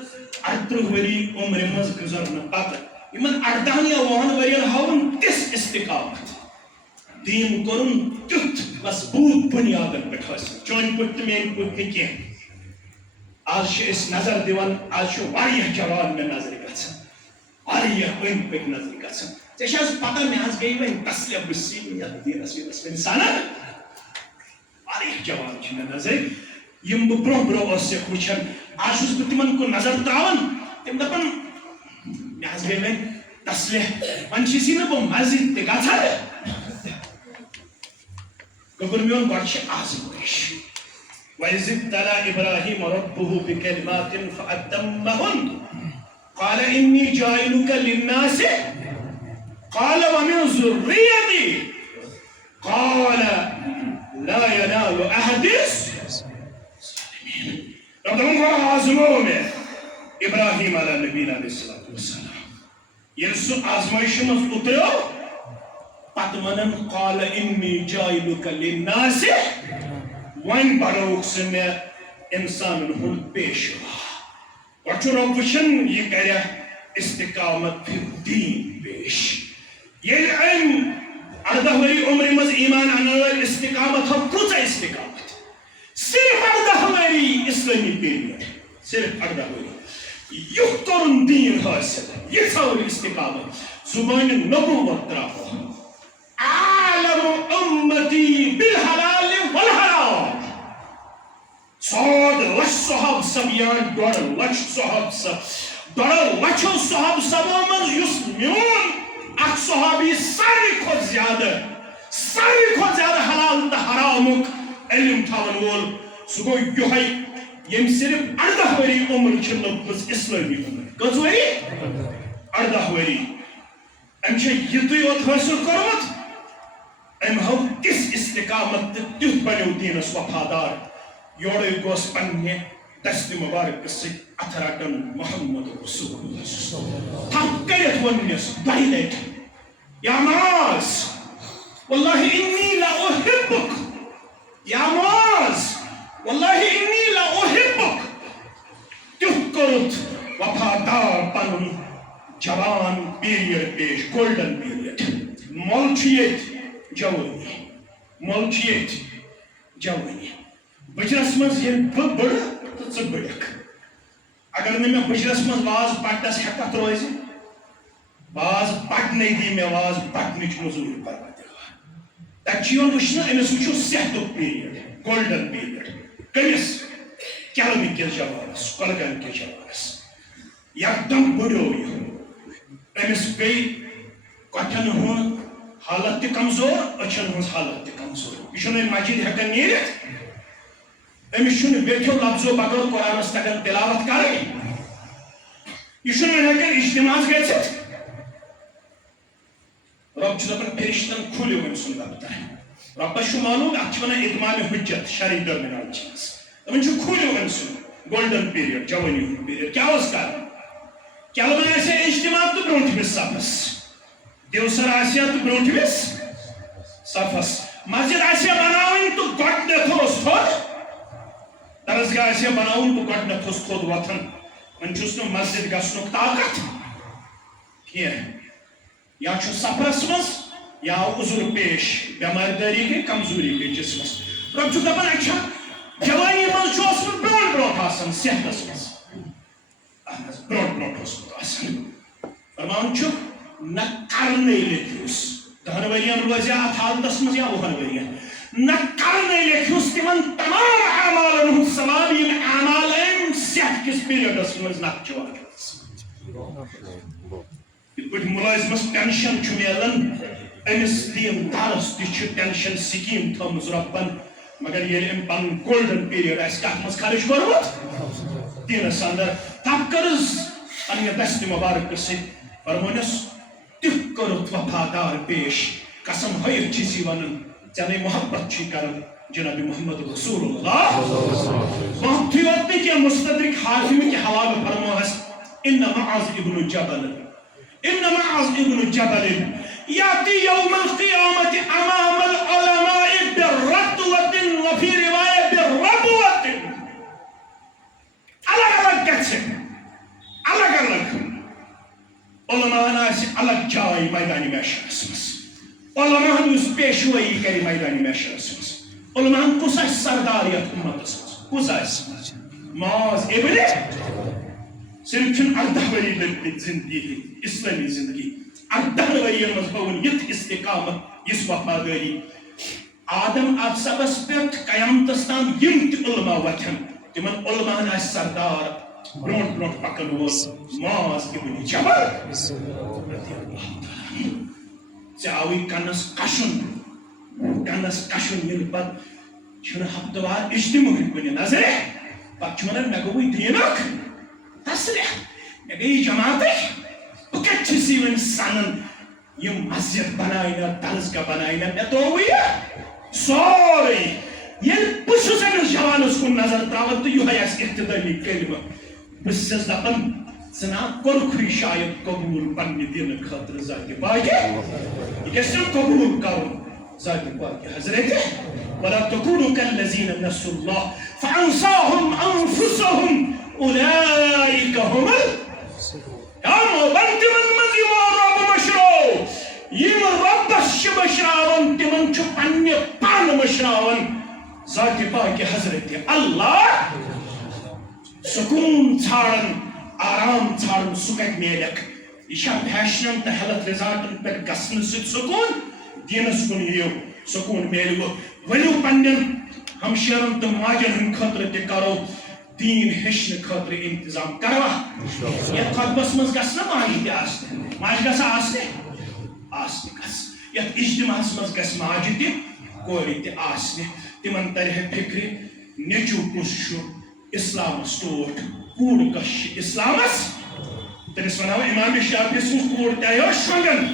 38 ؤری عمرِ منٛز گُزرنہٕ پتہٕ یمن 18 یا 20 ورین ہاون تس استقامت دین کرن تیت مضبوط بنیادن پہ حاصل چون پٹ تو میری پٹ نہ کی آج اس نظر دیوان آج واریاہ جوان میں نظر گژھان واریاہ ان پک نظر گژھان ژےٚ پتہ مےٚ حظ گٔے وۄنۍ تسلیہ بسیم یتھ دینس وینس انسان واریاہ جوان چھ مےٚ نظر یم بہٕ برونٛہہ ٲسکھ وٕچھان آج چھُس بہٕ تِمن کُن نظر تراوان تِم دپان مےٚ حظ گٔے وۄنۍ تسلیہ وۄنۍ چھُسی نہٕ بہٕ مسجد تہِ گژھان گوٚبُر میون گۄڈٕ چھِ آزمٲیش وَإِذِ ابْتَلَىٰ إِبْرَاهِيمَ رَبُّهُ بِكَلِمَاتٍ فَأَتَمَّهُنَّ قَالَ إِنِّي جَاعِلُكَ لِلنَّاسِ قَالَ وَمِن ذُرِّيَّتِي قَالَ لَا يَنَالُ أَحَدِ الظَّالِمِينَ رب دپان آزمو مےٚ ابراہیم علیہ نبینا علیہ السلام یل سو آزمائش مز اترو پت ونن قال انی جائلک للناس وین بڑوک سے میں انسان ہن پیشوا وچو رب وچن یہ کریا استقامت پھر دین پیش یل علم 18 ؤری عمر مز ایمان انوال استقامت ہم کچھ استقامت صرف 18 ؤری اسلامی پیریڈ صرف 18 ؤری یُتھ کرن دین حاصل یہ ثور استقامت زبان نبوت تراو عالم امتی بالحلال والحرام صاد لچھ صحاب سبیان ڈوڑ لچھ صحاب سب ڈوڑ لچھو صحاب سبو من یس میون اک صحابی ساری کھوت زیادہ حلال تا حرامک علم تھاون وول سو گو یوہی یم صرف 18 ؤری عمر چھ لبس اسلامی عمر کس ؤری 18 ؤری ام چھ یتُے یوت حاصل کوٚرمُت ام ہو کس استقامت تیُتھ بنیو دینس وفادار یورے گوس پننہِ دست مبارک سۭتۍ اتھ رٹن محمد رسول اللہ تھپ کٔرِتھ ووننس دۄیہِ لٹہِ یا معاذ واللہ انی لا احبک یا معاذ واللہ انی لا احبک تیُتھ کوٚرُتھ وفادار پنُن جوان پیریڈ پیش گولڈن پیریڈ مول چھُ ییٚتہِ جوٲنی مول چھُ ییٚتہِ جوٲنی بجرس منٛز ییٚلہِ بہٕ بٔڑٕ تہٕ ژٕ بٔڑِکھ اگر نہٕ مےٚ بجرس منٛز واز پرنس ہیٚکتھ روزِ واز پرنے دی مےٚ واز پرنٕچ موٚزوٗرۍ پروردگار تتہِ چھُ یِوان وٕچھنہٕ أمِس وٕچھو صحتُک پیریڈ گولڈن پیریڈ کٔمِس کیلمہٕ کِس جوانس کۄلگامہِ کِس جوانس یکدم بٔڑیو یہِ أمِس گٔے کۄٹھٮ۪ن ہُنٛد حالت تہِ کمزور أچھن ہٕنٛز حالت تہِ کمزور یہِ چھُنہٕ وۄنۍ مسجد ہٮ۪کان نیٖرِتھ أمِس چھُنہٕ بیٚکیو لفظو بغٲر قرآنس تگان تلاوت کرٕنۍ یہِ چھُنہٕ وۄنۍ ہٮ۪کان اجتماعس گٔژھِتھ رب چھُ دپان فرشتن کھوٗلِو أمۍ سُنٛد دفتر ربس چھُ معلوٗم اتھ چھِ ونان اتمام حجت شرعی ٹرمینالجی منٛز دپان چھُ کھوٗلِو أمۍ سُنٛد گولڈن پیریڈ جوٲنی ہُنٛد پیریڈ کیٛاہ اوس کران کیلبن آسہِ ہا اجتماع تہٕ برٛونٛٹھمِس صفس دیوسر آسہِ ہا تہٕ برٛونٛٹھمِس صفس مسجد آسہِ ہا بناوٕنۍ تہٕ گۄڈنٮ۪تھ اوس تھوٚد درسگاہ سے بناؤں تو گۄڈنٮ۪تھ اوس تھوٚد وۄتھان وۄنۍ چھُس نہٕ مسجد گژھنُک طاقت کینٛہہ یا چھُ سفرس منٛز یا عذر پیش بٮ۪ماردٲری گٔے کمزوری گٔے جسمس رۄب چھُ دپان اچھا جوانی منٛز چھُ اوسمُت برٛونٛٹھ برٛونٛٹھ آسان صحتس منٛز اہن حظ برٛونٛٹھ برٛونٛٹھ اوسمُت آسان فرمان چھُکھ نہ کرنے لیکھیوس 10 ؤرین روزِ اتھ حالتس منٛز یا 20 ؤرین نہ کرنے لیکھیوس تِمن تمام اعمالن ہُنٛد ثواب یِم اعمال أمۍ صحت کِس پیریڈس منٛز نکھٕ چھِ واتان یِتھ پٲٹھۍ مُلٲزمس پینشن چھُ میلان أمِس دیندارس تہِ چھِ پینشن سکیٖم تھٲومٕژ رۄبن مگر ییٚلہِ أمۍ پنُن گولڈن پیریڈ آسہِ کتھ منٛز خرٕچ کوٚرمُت دیٖنس انٛدر تب کٔرٕس پننہِ دستہِ مُبارکہٕ سۭتۍ فرمونس تیُتھ کوٚرُتھ وفادار پیش قسم ہٲیِتھ چھِس یہِ ونان ژےٚ نَے محبت چھُے کران جناب محمد رسول اللہ محبتٕے یوت نہٕ کینٛہہ مستدرک حاکم کہِ حوالہٕ فرموہس ان معاذ ابن جبل یاتی یوم القیامت امام العلماء برتوۃ وفی روایت بربوۃ الگ الگ گژھِ الگ الگ علماءن آسہِ الگ جاے میدانِ محشرس منٛز علماءن یُس پیشوٲیی کرِ میدانِ محشرس منٛز علماءن کُس آسہِ سردار یتھ اُمتس منٛز کُس آسہِ معاذ ابن صرف چھُنہٕ 18 ؤری لٔگمٕتۍ زندگی اسلٲمی زندگی 18 ؤرین منٛز ہٲوٕن یِژھ استقامت یِژھ وفادٲری آدم افسبس پٮ۪ٹھ قیامتس تام یِم تہِ علما وتھن تِمن علماہن آسہِ سردار برٛونٛٹھ برٛونٛٹھ پکن وول معاذ ابن جبل ژےٚ آوٕے کنس کشُن ییٚلہِ پتہٕ چھُنہٕ ہفتہٕ وار اجتماعی کُنہِ نظرِ پتہٕ چھُ ونان مےٚ گوٚوٕے دیٖنُک تصریح مےٚ گٔیے جماعتٕچ بہٕ کتہِ چھُس یہِ وۄنۍ سنان یِم مسجد بنایہِ نا درسگاہ بنایہِ نا مےٚ تووٕے یہِ سورُے ییٚلہِ بہٕ چھُس أمِس جوانس کُن نظر تراوان تہٕ یِہوے آسہِ ابتدٲئی کلمہٕ بہٕ چھُسس دپان ژٕ نا کوٚرکھٕے شاید قبوٗل پننہِ دینہٕ خٲطرٕ ذاتہِ پاکہِ یہِ گژھِ نہٕ قبوٗل کرُن ذاتہِ پاکہِ حضرت ولا تكونوا كالذين نسوا الله فانساهم انفسهم اولئك هم بن تمن مز رب مشرو یم ربس مشراون تمن چھ پنہ پان مشراون ذات پاک حضرت اللہ سکون ژھانڈن آرام ژھانڈن سہ کتہِ میلکھ یہ فیشنن تو ہیلتھ ریزارٹن پہ گھنہ سکون دینس کن یِیو سکون میلو ؤلِو پننٮ۪ن ہمشیرن تو ماجن ہند خٲطرٕ تہِ کرو دین ہیٚچھنہٕ خٲطرٕ انتظام کروا یتھ خطبس منٛز گژھِ نا ماجہِ تہِ آسنہِ ماجہِ گژھا آسنہِ گژھِ یتھ اجتماعس منٛز گژھِ ماجہِ تہِ کورِ تہِ آسنہِ تِمن ترِ فکرِ نیٚچوٗ کُس چھُ اسلامس ٹوٹھ کوٗر کۄس چھِ اسلامس تٔمِس وناو امام شافعی سٕنٛز کوٗر تہِ آیو شۄنٛگن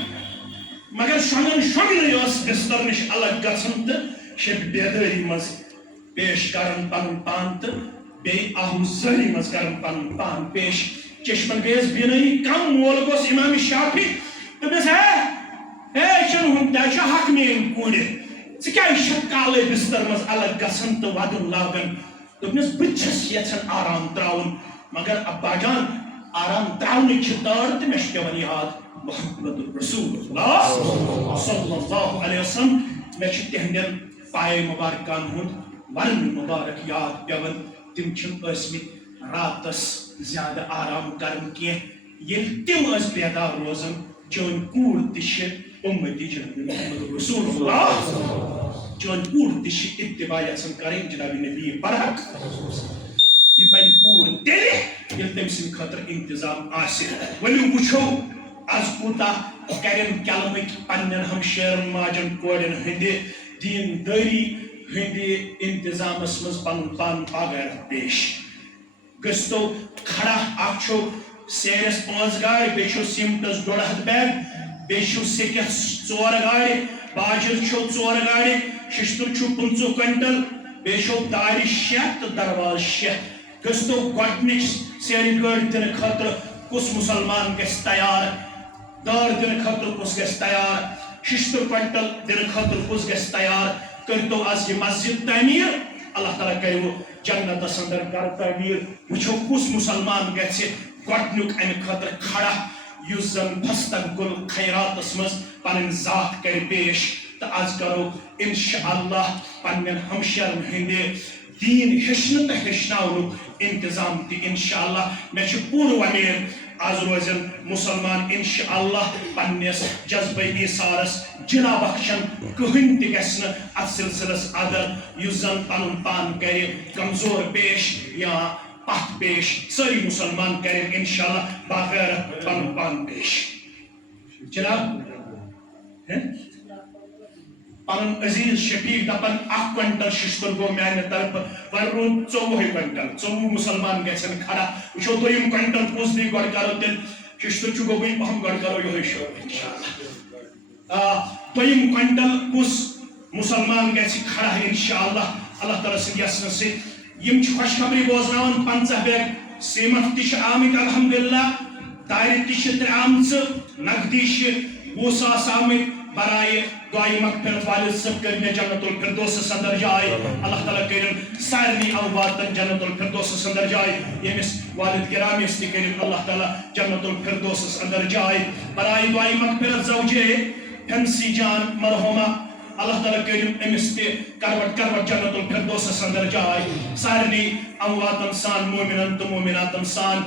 مگر شۄنٛگنٕے ٲس بستر نِش الگ گژھان تہٕ شب بیدٲری منٛز پیش کران پنُن پان تہٕ بیٚیہِ آہوٗزٲری منٛز کران پنُن پان پیش چشمن گٔیس بینٲیی کم مول گوٚس امام شافعی دوٚپنس ہے چھُنہٕ ہُم تہِ چھُ حق میٲنۍ کورِ ژٕ کیازِ چھکھ کالے بستر منٛز الگ گژھان تہٕ ودُن لاگان دوٚپنس بہٕ تہِ چھس یژھان آرام تراوُن مگر ابا جان آرام تراونٕچ چھِ تٲر تہٕ مےٚ چھُ پیوان یاد محمد رسول اللہ صلی اللہ علیہ وسلم مےٚ چھُ تِہنٛدٮ۪ن پایہِ مُبارکن ہُنٛد ورن مُبارک یاد پیوان تِم چھِنہٕ ٲسمٕتۍ راتس زیادٕ آرام کران کینٛہہ ییٚلہِ تِم ٲسۍ بیدار روزان چٲنۍ کوٗر تہِ چھِ اُمتی جناب محمد رسول اللہ چٲنۍ کوٗر تہِ چھِ اتباع یژھان کرٕنۍ جناب نبی برحق یہ بن کوٗر تیٚلہِ ییٚلہِ تٔمۍ سٕنٛدِ خٲطرٕ انتظام آسہِ ؤلِو وٕچھو آز کوٗتاہ کرن کلمٕکۍ پننٮ۪ن ہمشیرن ماجن کورٮ۪ن ہٕنٛدِ دیندٲری ہٕنٛدِ انتظامس منٛز پنُن پان پاغیرت پیش گٔژھتو کھڑا اکھ چھُ سیرس 5 گاڑِ بیٚیہِ چھُ سیٖمٹس 150 بیگ بیٚیہِ چھُ سیٚکٮ۪س 4 گاڑِ باجِر چھُ 4 گاڑِ ششتُر چھُ 15 کوینٹل بیٚیہِ چھُ دارِ 6 تہٕ درواز 6 گٔژھتو گۄڈنِچ سیرِ گٲڑۍ دِنہٕ خٲطرٕ کُس مُسلمان گژھِ تیار دار دِنہٕ خٲطرٕ کُس گژھِ تیار ششتُر کوینٹل دِنہٕ خٲطرٕ کُس گژھِ تیار کٔرتو آز یہِ مسجد تعمیٖر اللہ تعالیٰ کٔرِو جنت اندر گر تعمیر وچھو کس مسلمان گژھِ گۄڈنیُک امہِ خٲطرٕ کھڑا یُس زن فستقبل خیراتس منٛز پنٕنۍ ذات کرِ پیش تہٕ آز کرو انشاءاللہ پننٮ۪ن ہمشیرن ہٕنٛدِ دین ہیٚچھنہٕ تہٕ ہیٚچھناونُک انتظام تہِ انشاءاللہ مےٚ چھُ پوٗرٕ وۄمید آز روزن مسلمان انشاءاللہ پننس جذبہ ایثارس جلا بخشن کٕہٕنۍ تہِ گژھِ نہٕ اتھ سلسلس اگر یُس زن پنُن پان کرِ کمزور پیش یا پتھ پیش سٲری مسلمان کرن انشاءاللہ باغیرت پنُن پان پیش جناب پنُن عزیز شفیق دپن 1 کوینٹل ششتر گو میانہ طرف وۄنۍ روٗد 24 کوینٹل 24 مسلمان گژھن کھڑا وٕچھو دوٚیِم کوینٹل کُس دی گۄڈٕ کرو تیٚلہِ ششتر چھُ گوٚمُت پہم گۄڈٕ کرو یِہوٚے شروع انشاءاللہ دوٚیِم کوینٹل کُس مسلمان گژھِ کھڑا انشاءاللہ اللہ تعالیٰ سٕنٛدِ یژھنہٕ سۭتۍ یِم چھِ خوشخبری بوزناوان 50 بیگ سیٖمنٹ تہِ چھِ آمٕتۍ الحمدللہ دارِ تہِ چھِ 3 آمژٕ نقدی چھِ 20,000 آمٕتۍ برائے دعائی مغفرت والد سب کرنے جنت الفردوس اندر جائے اللہ تعالیٰ کرن سارنی اواتن جنت الفردوس اندر جائے یمس والد گرامیس تہ کرن اللہ تعالیٰ جنت الفردوس اندر جائے برائے دعائی مغفرت زوجے پھنسی جان مرحومہ اللہ تعالیٰ کرن امس تہ کروٹ کروٹ جنت الفردوس اندر جائے سارنی اواتن سان مومنن تو مومناتن سان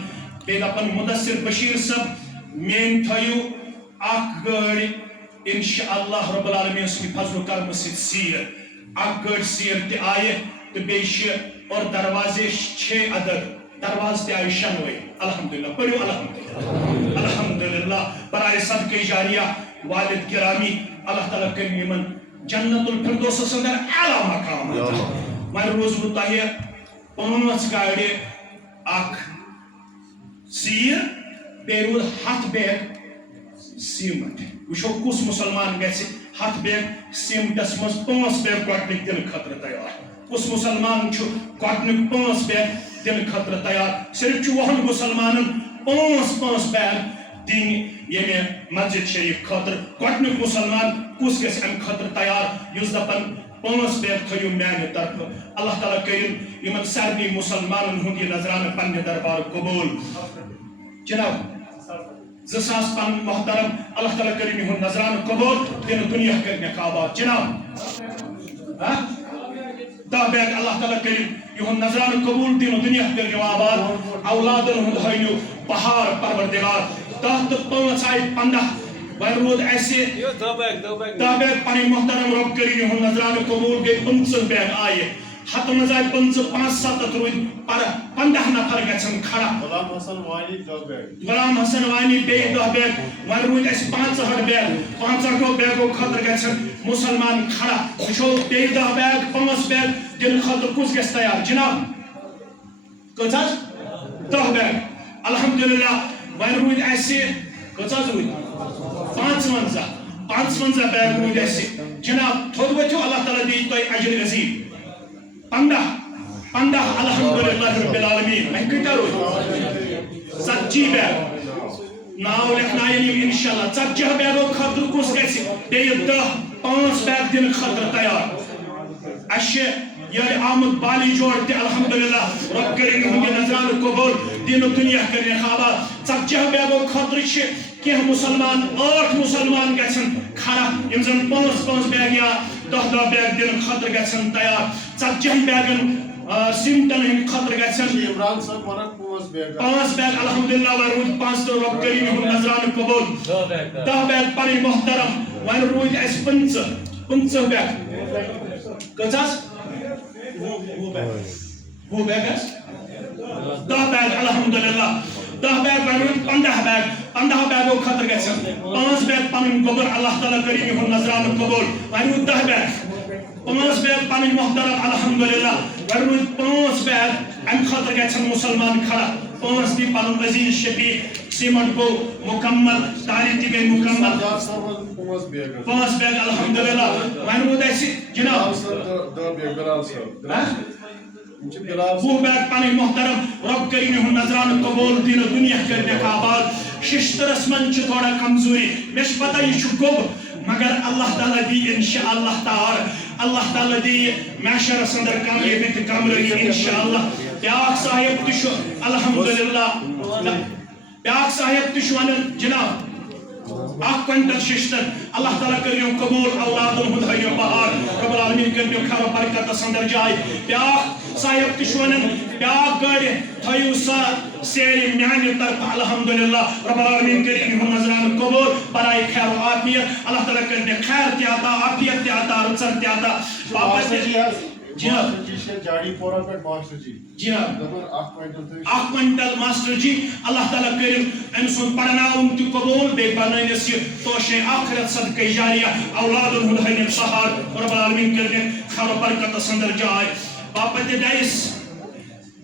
بیگ اپن مدثر بشیر صاحب مین تھیو اخ گاڑی انشاءاللہ رب العالمین سٕنٛدِ فضل و کرم سۭتۍ سیر اکھ گٲڑۍ سیر تہِ آیہِ تہٕ بیٚیہِ چھِ اور دروازے 6 عدد درواز تہِ آیہِ 9 الحمدللہ پٔرِو الحمدللہ الحمدللہ برائے صدقہ جاریہ والد گرامی اللہ تعالیٰ کرن یمن جنت الفردوسس اندر اعلیٰ مقام وۄنۍ روزوٕ تۄہہِ 5 گاڑِ اکھ سیر بیٚیہِ روٗد 100 بیگ سیٖمنٹ وٕچھو کُس مسلمان گژھِ 100 بیگ سیٖمنٹس منٛز 5 بیگ گۄڈنِکۍ دِنہٕ خٲطرٕ تیار کُس مسلمان چھُ گۄڈنیُک 5 بیگ دِنہٕ خٲطرٕ تیار صرف چھُ 20 مسلمانن 5 بیگ دِنۍ ییٚمہِ مسجد شریف خٲطرٕ گۄڈنیُک مسلمان کُس گژھِ امہِ خٲطرٕ تیار یُس دپن 5 بیگ تھٲیِو میانہِ طرفہٕ اللہ تعالیٰ کٔرِن یِمن سارنٕے مسلمانن ہُنٛد یہِ نظرانہٕ پننہِ دربار قبوٗل جناب 2000 پن محترم اللہ تعالیٰ کرن یہُنٛد نظرانہٕ قبوٗل دِنہٕ دُنیا کرنٮ۪کھ آباد جناب 10 بیگ اللہ تعالیٰ کرن یہُنٛد نظرانہٕ قبوٗل دِنہٕ دُنیا کرنٮ۪و آباد اولادن ہُنٛد ہٲیِو بہار پروردگار 10 تہٕ 5 آیہِ 15 وۄنۍ روٗد اَسہِ 10 بیگ پنٕنۍ محترم رۄب کرن یہُنٛد نظرانہٕ قبوٗل گٔے 15 بیگ آیہِ 100 منٛز آیہِ 15 5-7 روٗدۍ پر 15 نفر گژھن کھڑا غلام حسن وانی بیٚیہِ 10 بیگ وۄنۍ روٗدۍ اَسہِ 65 بیگ 65 بیگو خٲطرٕ گژھن مسلمان کھڑا وٕچھو بیٚیہِ 10 بیگ 5 بیگ دِنہٕ خٲطرٕ کُس گژھِ تیار جناب کٔژ حظ 10 بیگ الحمدللہ وۄنۍ روٗدۍ اَسہِ کٔژ حظ روٗدۍ 55 بیگ روٗدۍ اَسہِ جناب تھوٚد ؤتھِو اللہ تعالیٰ دِیہِ تۄہہِ اجر عظیٖم 15 الحمدللہ رب العالمین وۄنۍ کۭتیاہ روٗدۍ 40 بیگ ناو لیکھناین یِم انشاءاللہ 40 بیگو خٲطرٕ کُس گژھِ بیٚیہِ 5 بیگ دِنہٕ خٲطرٕ تیار اَسہِ چھِ ییٚلہِ آمُت بالی جوڑ تہِ الحمدللہ رۄب کٔرِن یِہُنٛد یہِ نظرانہٕ قبوٗل دِنہٕ دُنیا کرنٮ۪کھ آباد 40 بیگو خٲطرٕ چھِ کینٛہہ مسلمان 8 مسلمان گژھن کھڑا یِم زن 5 بیگ یا 10 بیگ دِنہٕ خٲطرٕ گژھن تیار 40 بیگن سیٖمنٹن ہٕنٛدِ خٲطرٕ گژھن 5 بیگ الحمدللہ وۄنۍ روٗدۍ 5 تہٕ رۄب کٔرِن یِہُنٛد نظرانہٕ قبوٗل 10 بیگ پنٕنۍ محترم وۄنۍ روٗدۍ اَسہِ 15 بیگ کٔژ حظ 20 بیگ حظ 10 بیگ الحمدللہ 10 بیگ وۄنۍ روٗدۍ 15 بیگ 15 بیگو خٲطرٕ گژھن 5 بیگ پنٕنۍ قبر اللہ تعالیٰ کٔرِن یِہُنٛد نظرانہٕ قبوٗل وۄنۍ روٗدۍ 10 بیگ 5 بیگ پنٕنۍ محترم الحمدللہ وۄنۍ روٗدۍ 5 بیگ امہِ خٲطرٕ گژھن مسلمان کھڑا 5 دی پنُن عزیز شفیق سیٖمنٹ گوٚو مُکمل دارِ تہِ گٔے مُکمل 5 بیگ الحمدللہ وۄنۍ روٗد اَسہِ جناب 20 بیگ پنٕنۍ محترم رۄب کٔرِن یِہُنٛد نظرانہٕ قبوٗل دِنہٕ دُنیا کرنٮ۪کھ آباد ششترس منٛز چھِ تھوڑا کمزوری مےٚ چھِ پتہ یہِ چھُ گوٚب مگر اللہ تعالیٰ دی انشاءاللہ تعالیٰ اللہ تعالیٰ دی معاشر اندر کامیابی تو کامرٲنی انشاءاللہ بیاکھ صاحب تہ چھُ الحمدللہ بیاکھ صاحب تہ چھُ ونان جناب 1 کوینٹل ششتر اللہ تعالیٰ کریو قبول اولادن ہند ہیو بہار رب العالمین کریو خیر و برکت اندر جائے بیاکھ صاحب تہ چھُ ونان بیاکھ گاڑی تھٲیِو سا سیرِ میانہِ طرفہٕ الحمدللہ رب العالمین کریو یہُنٛد نظرانہٕ قبول برائے خیر و عافیت اللہ تعالیٰ کرنے خیر تہِ عطا عافیت تہِ عطا رٕژر تہِ عطا باپت جناب جناب 1 کوینٹل ماسٹر جی اللہ تعالیٰ کریم ام سن پڑھناون تہ قبول بے بنٲنِس یہ توشے آخرت صدقہ جاریہ اولادن ہند ہنم سہار رب العالمین کرنے خیر و برکت اندر جائے باپت ڈائس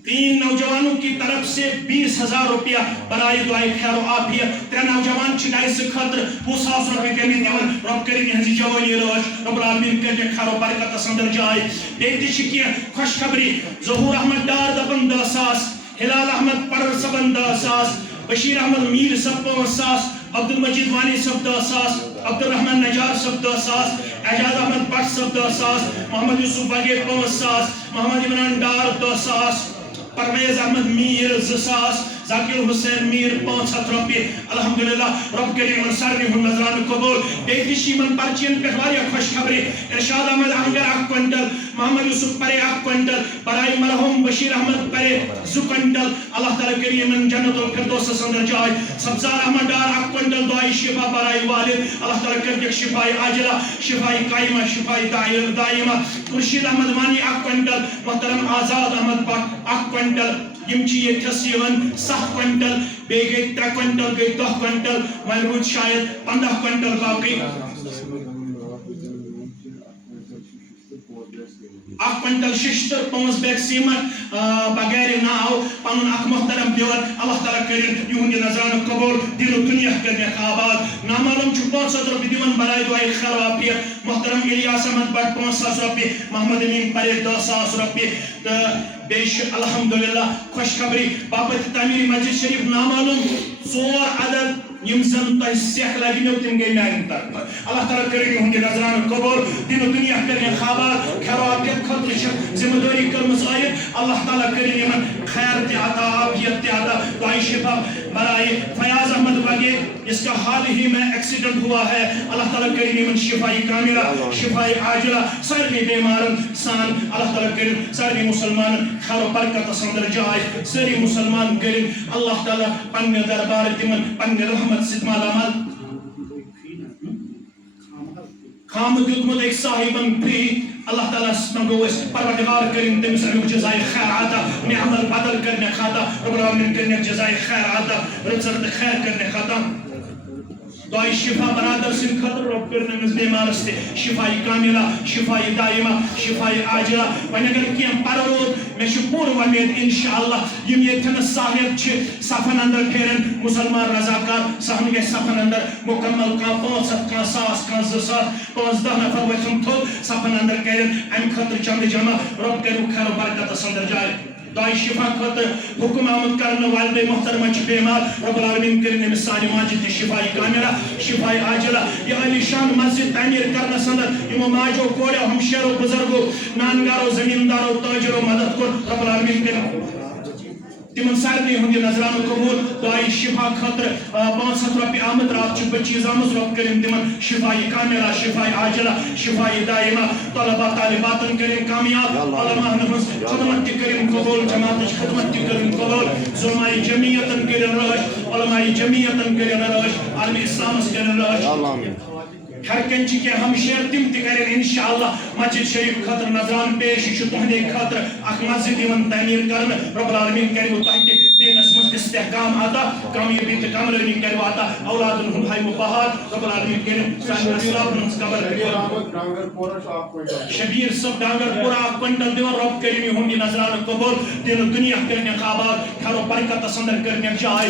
3 نوجوانوں کی طرف سے 20,000 روپیہ برائے دعائے خیر و عافیت 3 نوجوان چھ ڈائس خاطر 20,000 روپیہ دینی دیون رب کریم یہنزی جوانی روش رب العالمین کرنے خیر و برکت اندر جائے بیتی چھ کیا خوشخبری ظہور احمد ڈار دپن 10,000 ہلال احمد پرر صبن 10,000 بشیر احمد میر صب 5,000 عبدالمجید وانی صب 10,000 عبدالرحمن نجار صب 10,000 اعجاز احمد بٹ صب 10,000 محمد یوسف بگے 5,000 محمد عمران ڈار 10,000 پرویز احمد میر 2,000 ذاکر حسین میر 500 روپیہ الحمدللہ رب کریم سارنی ہن نظران قبول بیتی شیمن پرچین پہ واریا خوشخبری ارشاد احمد انگر 1 کوینٹل محمد یوسف پرے 1 کوینٹل برائے مرحوم بشیر احمد پرے 2 کوینٹل اللہ تعالیٰ کریم جنت الفردوس اندر جائے سبزار احمد ڈار 1 کوینٹل دعائی شفا برائے والد اللہ تعالیٰ کریم شفائی عاجلہ شفائی قائمہ شفائی دائمہ مرشید احمد وانی 1 کوینٹل محترم آزاد احمد بٹ 1 کوینٹل یم چی یہ تھسیون 7 کوینٹل بے گئی 3 کوینٹل گئی 10 کوینٹل وائن روز شاید 15 کوینٹل باقی 1 کوینٹل ششتر 5 بیگ سیمنٹ بغیر ناو پنن اخ محترم دیور اللہ تعالیٰ کرن یہند نظران قبول دل و دنیا کرنے آباد نامعلوم چھ 500 روپیہ دیون برائے دعائے خیر عافیت محترم الیاس احمد بٹ 500 روپیہ محمد امین پرے 10,000 روپیہ بیش الحمدللہ خوشخبری باپت تعمیر مسجد شریف نامعلوم 4 عدد یم زن تہ سیکھ لگنو تم گئی میانہ طرف اللہ تعالیٰ کرن یہند نظران قبول دل و دنیا کرنے آباد خیر عافیت خاطر ذمہ داری کرمز عائد اللہ تعالیٰ کرن یمن خیر تہ عطا عافیت تہ عطا دعائے شفا برائے فیاض احمد وگے اس کا حال ہی میں ایکسیڈنٹ ہوا ہے اللہ تعالیٰ کرن یمن شفائی کاملہ شفائی عاجلہ سارنی بیمارن سان اللہ تعالیٰ کرن سارنی مسلمان خیر و برکت اندر جائے ساری مسلمان کرن اللہ تعالیٰ پنہ دربار تمن پنہ رحمت ست مالا مال خام دیتمت ایک صاحبن پی اللہ تعالیٰ منگو اس پروردگار کریم تمس امیک جزائے خیر عطا نعمت بدل کرنے خاطا رب العالمین کرنے جزائے خیر عطا رزق خیر کرنے خاطا دعائی شفا برادر سن خطر رب کرنے مز بیمارس تے شفائی کاملہ شفائی دائمہ شفائی عاجلہ وین اگر کیم پرورود میں پور ومید انشاءاللہ یم یتن صاحب چھ صفن اندر پھیرن مسلمان رضاکار سہن گے صفن اندر مکمل کان 500 کان 100 کان 200 15 نفر وچھم تھو صفن اندر کرن ام خطر چند جمع رب کرو خیر و برکت اندر جائے دعائی شفا خطر حکم آمد کرنے والدے محترمہ چھ بیمار رب العالمین کرنے میں سانی ماجد شفائی کاملہ شفائی عاجلہ یہ علی شان مسجد تعمیر کرنا سندر یہ ماجو کوڑے ہم شہر و بزرگو نانگارو زمیندارو تاجرو مدد کر رب العالمین کرنے تمن سارنی ہندی نظران قبول دعائی شفا خطر 500 روپیہ آمد رات چھ بچیز آمد رب کریم تمن شفائی کاملہ شفائی عاجلہ شفائی دائمہ طلبہ طالباتن کریم کامیاب علماء نفس خدمت کریم قبول جماعت خدمت کریم قبول ظلمائی جمعیتن کریم رش علمائی جمعیتن کریم رش عالم اسلام کریم رش ہر کنچی کے ہم شیر تم تکرین انشاءاللہ مسجد شریف خاطر نظران پیش چھو تہنے خاطر اخ مسجد یمن تعمیر کرن رب العالمین کریو تاکہ دینس مز استحکام آتا کامیابی تہ کامرانی کریو آتا اولادن ہند ہائی مباہات رب العالمین کریو سان اسلام نس قبر شبیر سب ڈانگر پورا 1 کوینٹل دیو رب کریم ہندی نظران قبول دین دنیا کرنے آباد خیر و برکت اندر کرنے جائے